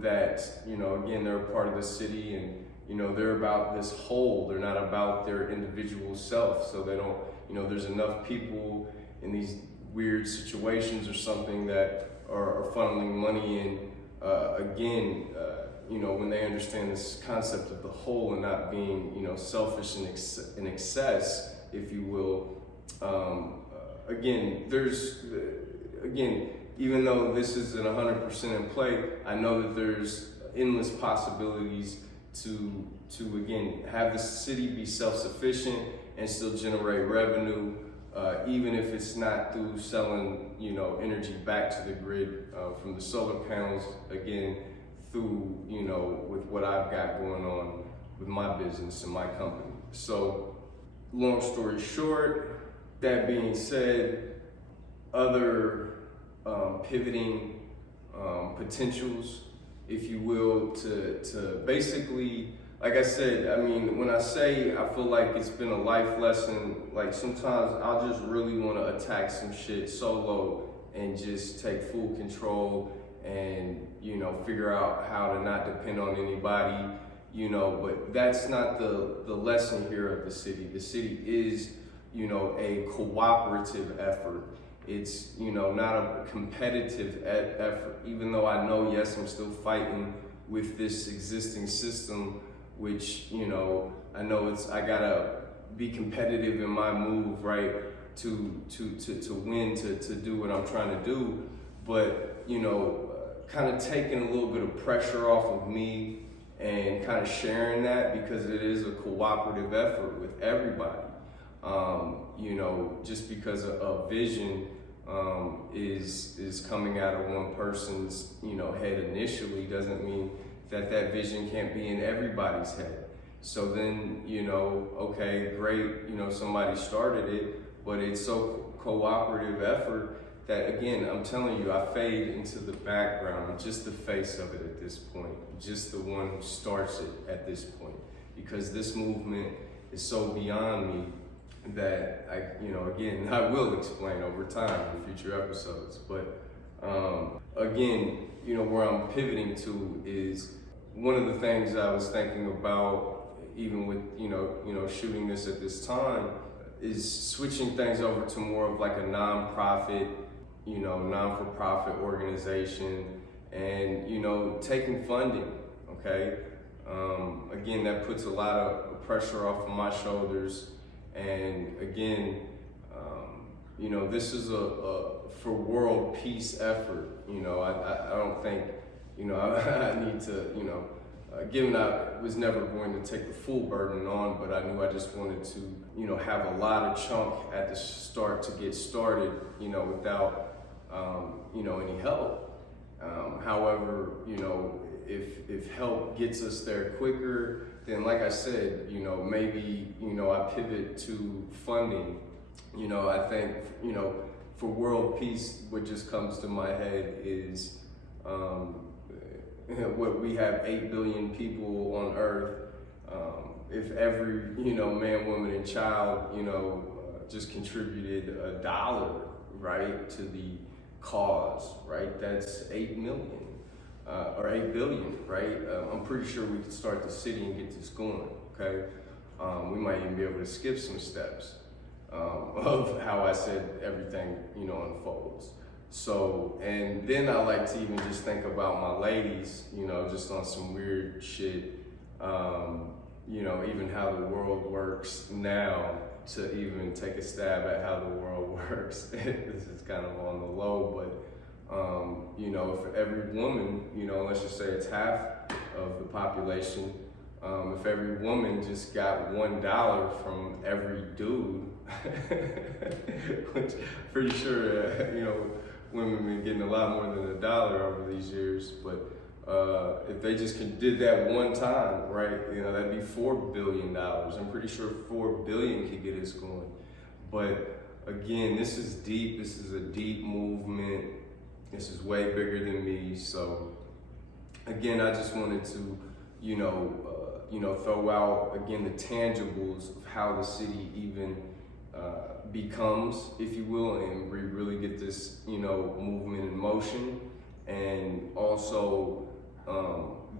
that, you know, again, they're a part of the city and, you know, they're about this whole, they're not about their individual self. So they don't, you know, there's enough people in these weird situations or something that are funneling money in, you know, when they understand this concept of the whole and not being, you know, selfish in excess, if you will. Again, even though this isn't 100% in play, I know that there's endless possibilities to again, have the city be self-sufficient and still generate revenue, even if it's not through selling, you know, energy back to the grid from the solar panels, again, through, you know, with what I've got going on with my business and my company. So, long story short, that being said, other pivoting potentials, if you will, to basically, like I said, I mean, when I say I feel like it's been a life lesson, like sometimes I'll just really want to attack some shit solo and just take full control and, you know, figure out how to not depend on anybody, you know, but that's not the lesson here of the city. The city is, you know, a cooperative effort. It's, you know, not a competitive effort, even though I know, yes, I'm still fighting with this existing system, which, you know, I know I gotta be competitive in my move, right, to win, to do what I'm trying to do. But, you know, kind of taking a little bit of pressure off of me and kind of sharing that, because it is a cooperative effort with everybody. You know, just because a vision is coming out of one person's, you know, head initially doesn't mean that vision can't be in everybody's head. So then, you know, okay, great, you know, somebody started it, but it's so cooperative effort that, again, I'm telling you, I fade into the background. I'm just the face of it at this point, just the one who starts it at this point, because this movement is so beyond me that you know, again, I will explain over time in future episodes. But again, you know, where I'm pivoting to is one of the things I was thinking about, even with, you know, shooting this at this time, is switching things over to more of like a non-profit, you know, non-for-profit organization, and, you know, taking funding, okay? Again, that puts a lot of pressure off of my shoulders. And again, you know, this is a for world peace effort. You know, I don't think, you know, I need to, you know, given I was never going to take the full burden on, but I knew I just wanted to, you know, have a lot of chunk at the start to get started, you know, without, you know, any help. However, you know, if help gets us there quicker, then, like I said, you know, maybe, you know, I pivot to funding. You know, I think, you know, for world peace, what just comes to my head is what we have 8 billion people on Earth. If every, you know, man, woman, and child, you know, just contributed $1, right, to the cause, right, that's 8 million. Or 8 billion, right? I'm pretty sure we could start the city and get this going, okay? We might even be able to skip some steps of how I said everything, you know, unfolds. So, and then I like to even just think about my ladies, you know, just on some weird shit, you know, even how the world works now, to even take a stab at how the world works. This is kind of on the low, but you know, if every woman, you know, let's just say it's half of the population, if every woman just got $1 from every dude, which pretty sure, you know, women have been getting a lot more than $1 over these years, but if they just did that one time, right, you know, that'd be $4 billion. I'm pretty sure 4 billion could get us going. But again, this is deep. This is a deep movement. This is way bigger than me. So again, I just wanted to, throw out again the tangibles of how the city even becomes, if you will, and we really get this, movement in motion, and also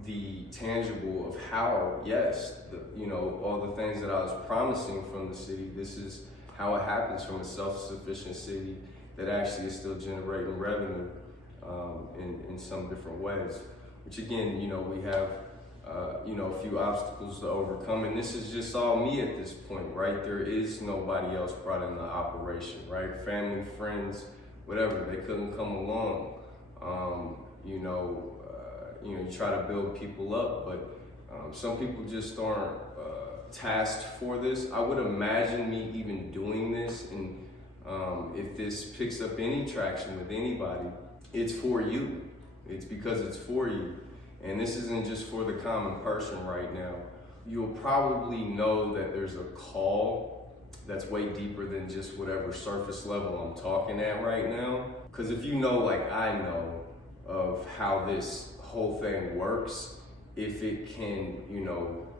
the tangible of how, yes, all the things that I was promising from the city, this is how it happens from a self-sufficient city that actually is still generating revenue in some different ways. Which again, we have a few obstacles to overcome, and this is just all me at this point, right? There is nobody else brought in the operation, right? Family, friends, whatever, they couldn't come along. You try to build people up, but some people just aren't tasked for this. I would imagine me even doing this, and if this picks up any traction with anybody, it's for you. It's because it's for you. And this isn't just for the common person right now. You'll probably know that there's a call that's way deeper than just whatever surface level I'm talking at right now. Because if you know, like I know, of how this whole thing works, if it can,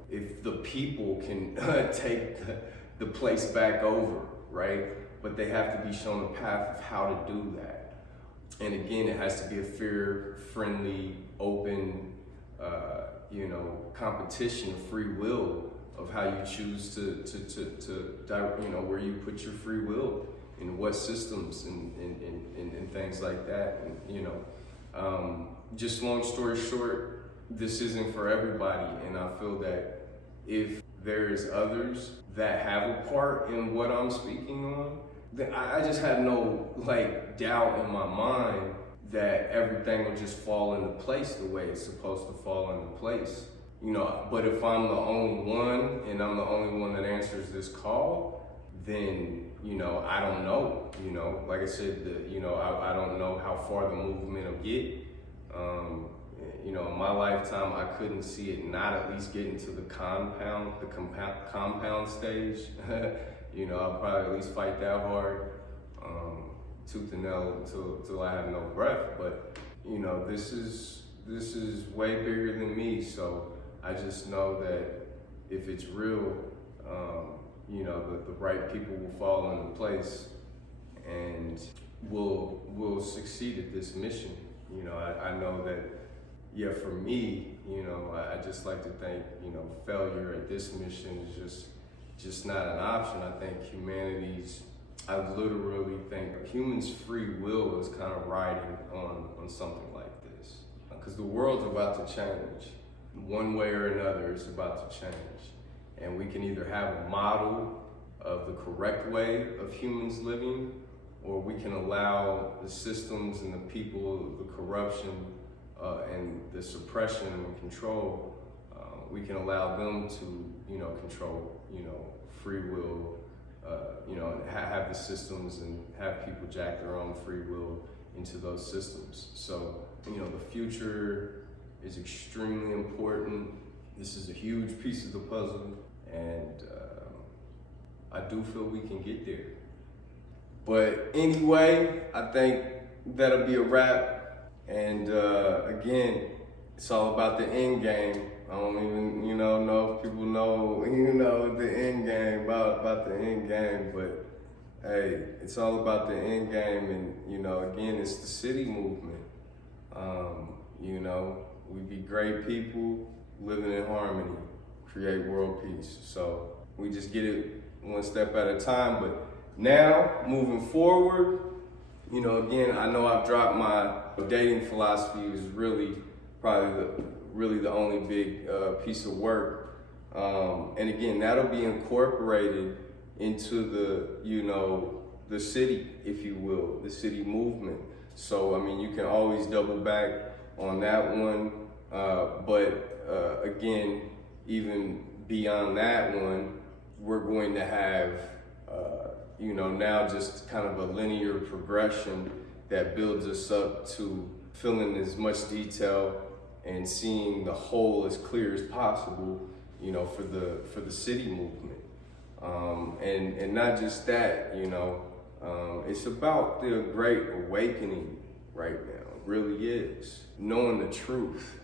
if the people can take the place back over, right? But they have to be shown a path of how to do that. And again, it has to be a fair, friendly, open, competition, free will of how you choose to where you put your free will in what systems and things like that. And, just long story short, this isn't for everybody. And I feel that if there is others that have a part in what I'm speaking on, then I just have no doubt in my mind that everything will just fall into place the way it's supposed to fall into place. But if I'm the only one and I'm the only one that answers this call, then, I don't know. Like I said, I don't know how far the movement will get. In my lifetime, I couldn't see it not at least getting to the compound stage. I'll probably at least fight that hard, tooth and nail until I have no breath. But this is way bigger than me. So I just know that if it's real, the right people will fall into place, and we'll succeed at this mission. I know that, for me, I just like to think, failure at this mission is just not an option. I think I literally think humans' free will is kind of riding on something like this. Because the world's about to change. One way or another, it's about to change. And we can either have a model of the correct way of humans living, or we can allow the systems and the people, the corruption and the suppression and control, we can allow them to, control, free will, and have the systems and have people jack their own free will into those systems. So, the future is extremely important. This is a huge piece of the puzzle, and I do feel we can get there. But anyway, I think that'll be a wrap. And again, it's all about the end game. I don't even, know if people know, the end game, about the end game. But hey, it's all about the end game. And, again, it's the city movement. We be great people living in harmony, create world peace. So we just get it one step at a time. But now, moving forward, again, I know I've dropped my dating philosophy is really probably the only big piece of work. And again, that'll be incorporated into the city, if you will, the city movement. So, you can always double back on that one. But again, even beyond that one, we're going to have now just kind of a linear progression that builds us up to filling as much detail and seeing the whole as clear as possible, for the city movement. And not just that, It's about the great awakening right now. It really is. Knowing the truth,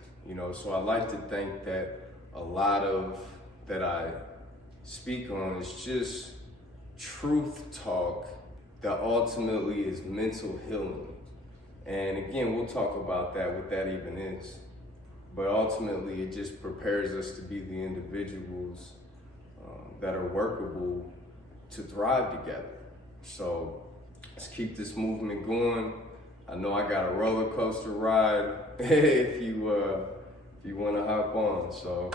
so I like to think that a lot of that I speak on is just truth talk that ultimately is mental healing. And again, we'll talk about that, what that even is. But ultimately, it just prepares us to be the individuals that are workable to thrive together. So let's keep this movement going. I know I got a roller coaster ride if you want to hop on. So